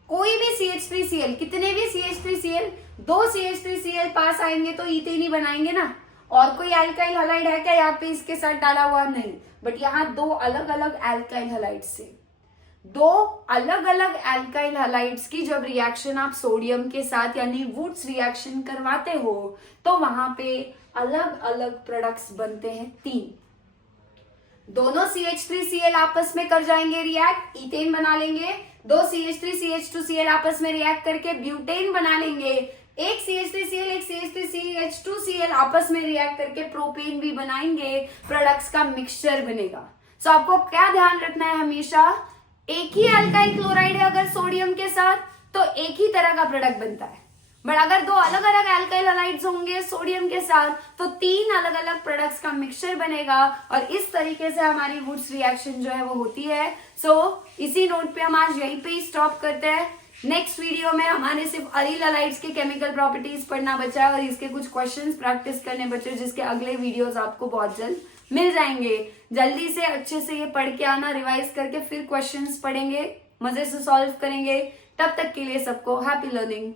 कोई भी CH3Cl, कितने भी CH3Cl, 2 CH3Cl पास आएंगे तो इथेन ही बनाएंगे ना। और कोई अल्काइल हैलाइड है क्या यहाँ पे इसके साथ डाला हुआ, नहीं, बट यहाँ 2 अलग अलग अल्काइल हैलाइड्स से, 2 अलग अलग अल्काइल हैलाइड्स की जब रिएक्शन आप सोडियम के साथ यानी वुड्स रिएक्शन करवाते हो, तो वहां पे अलग अलग प्रोडक्ट्स बनते हैं 3। दोनों CH3Cl आपस में कर जाएंगे रिएक्ट, इथेन बना लेंगे। 2 CH3CH2Cl आपस में रिएक्ट करके ब्यूटेन बना लेंगे। एक CH3Cl एक CH3CH2Cl आपस में रिएक्ट करके प्रोपेन भी बनाएंगे, प्रोडक्ट्स का मिक्सचर बनेगा। सो आपको क्या ध्यान रखना है, हमेशा एक ही अल्काइल क्लोराइड है अगर सोडियम के साथ तो एक ही तरह का प्रोडक्ट बनता है, बट अगर 2 अलग अलग अल्काइल हैलाइड्स होंगे सोडियम के साथ तो 3 अलग अलग प्रोडक्ट्स का मिक्सचर बनेगा, और इस तरीके से हमारी वुड्स रिएक्शन जो है वो होती है। सो इसी नोट पे हम आज यहीं पे ही स्टॉप करते हैं। नेक्स्ट वीडियो में हमारे सिर्फ अरील हैलाइड्स के केमिकल प्रॉपर्टीज पढ़ना बचा है और इसके कुछ क्वेश्चंस प्रैक्टिस करने बचे, जिसके अगले वीडियोस आपको बहुत जल्द मिल जाएंगे। जल्दी से अच्छे से ये पढ़ के आना, रिवाइज करके फिर क्वेश्चंस पढ़ेंगे, मजे से सॉल्व करेंगे। तब तक के लिए सबको हैप्पी लर्निंग।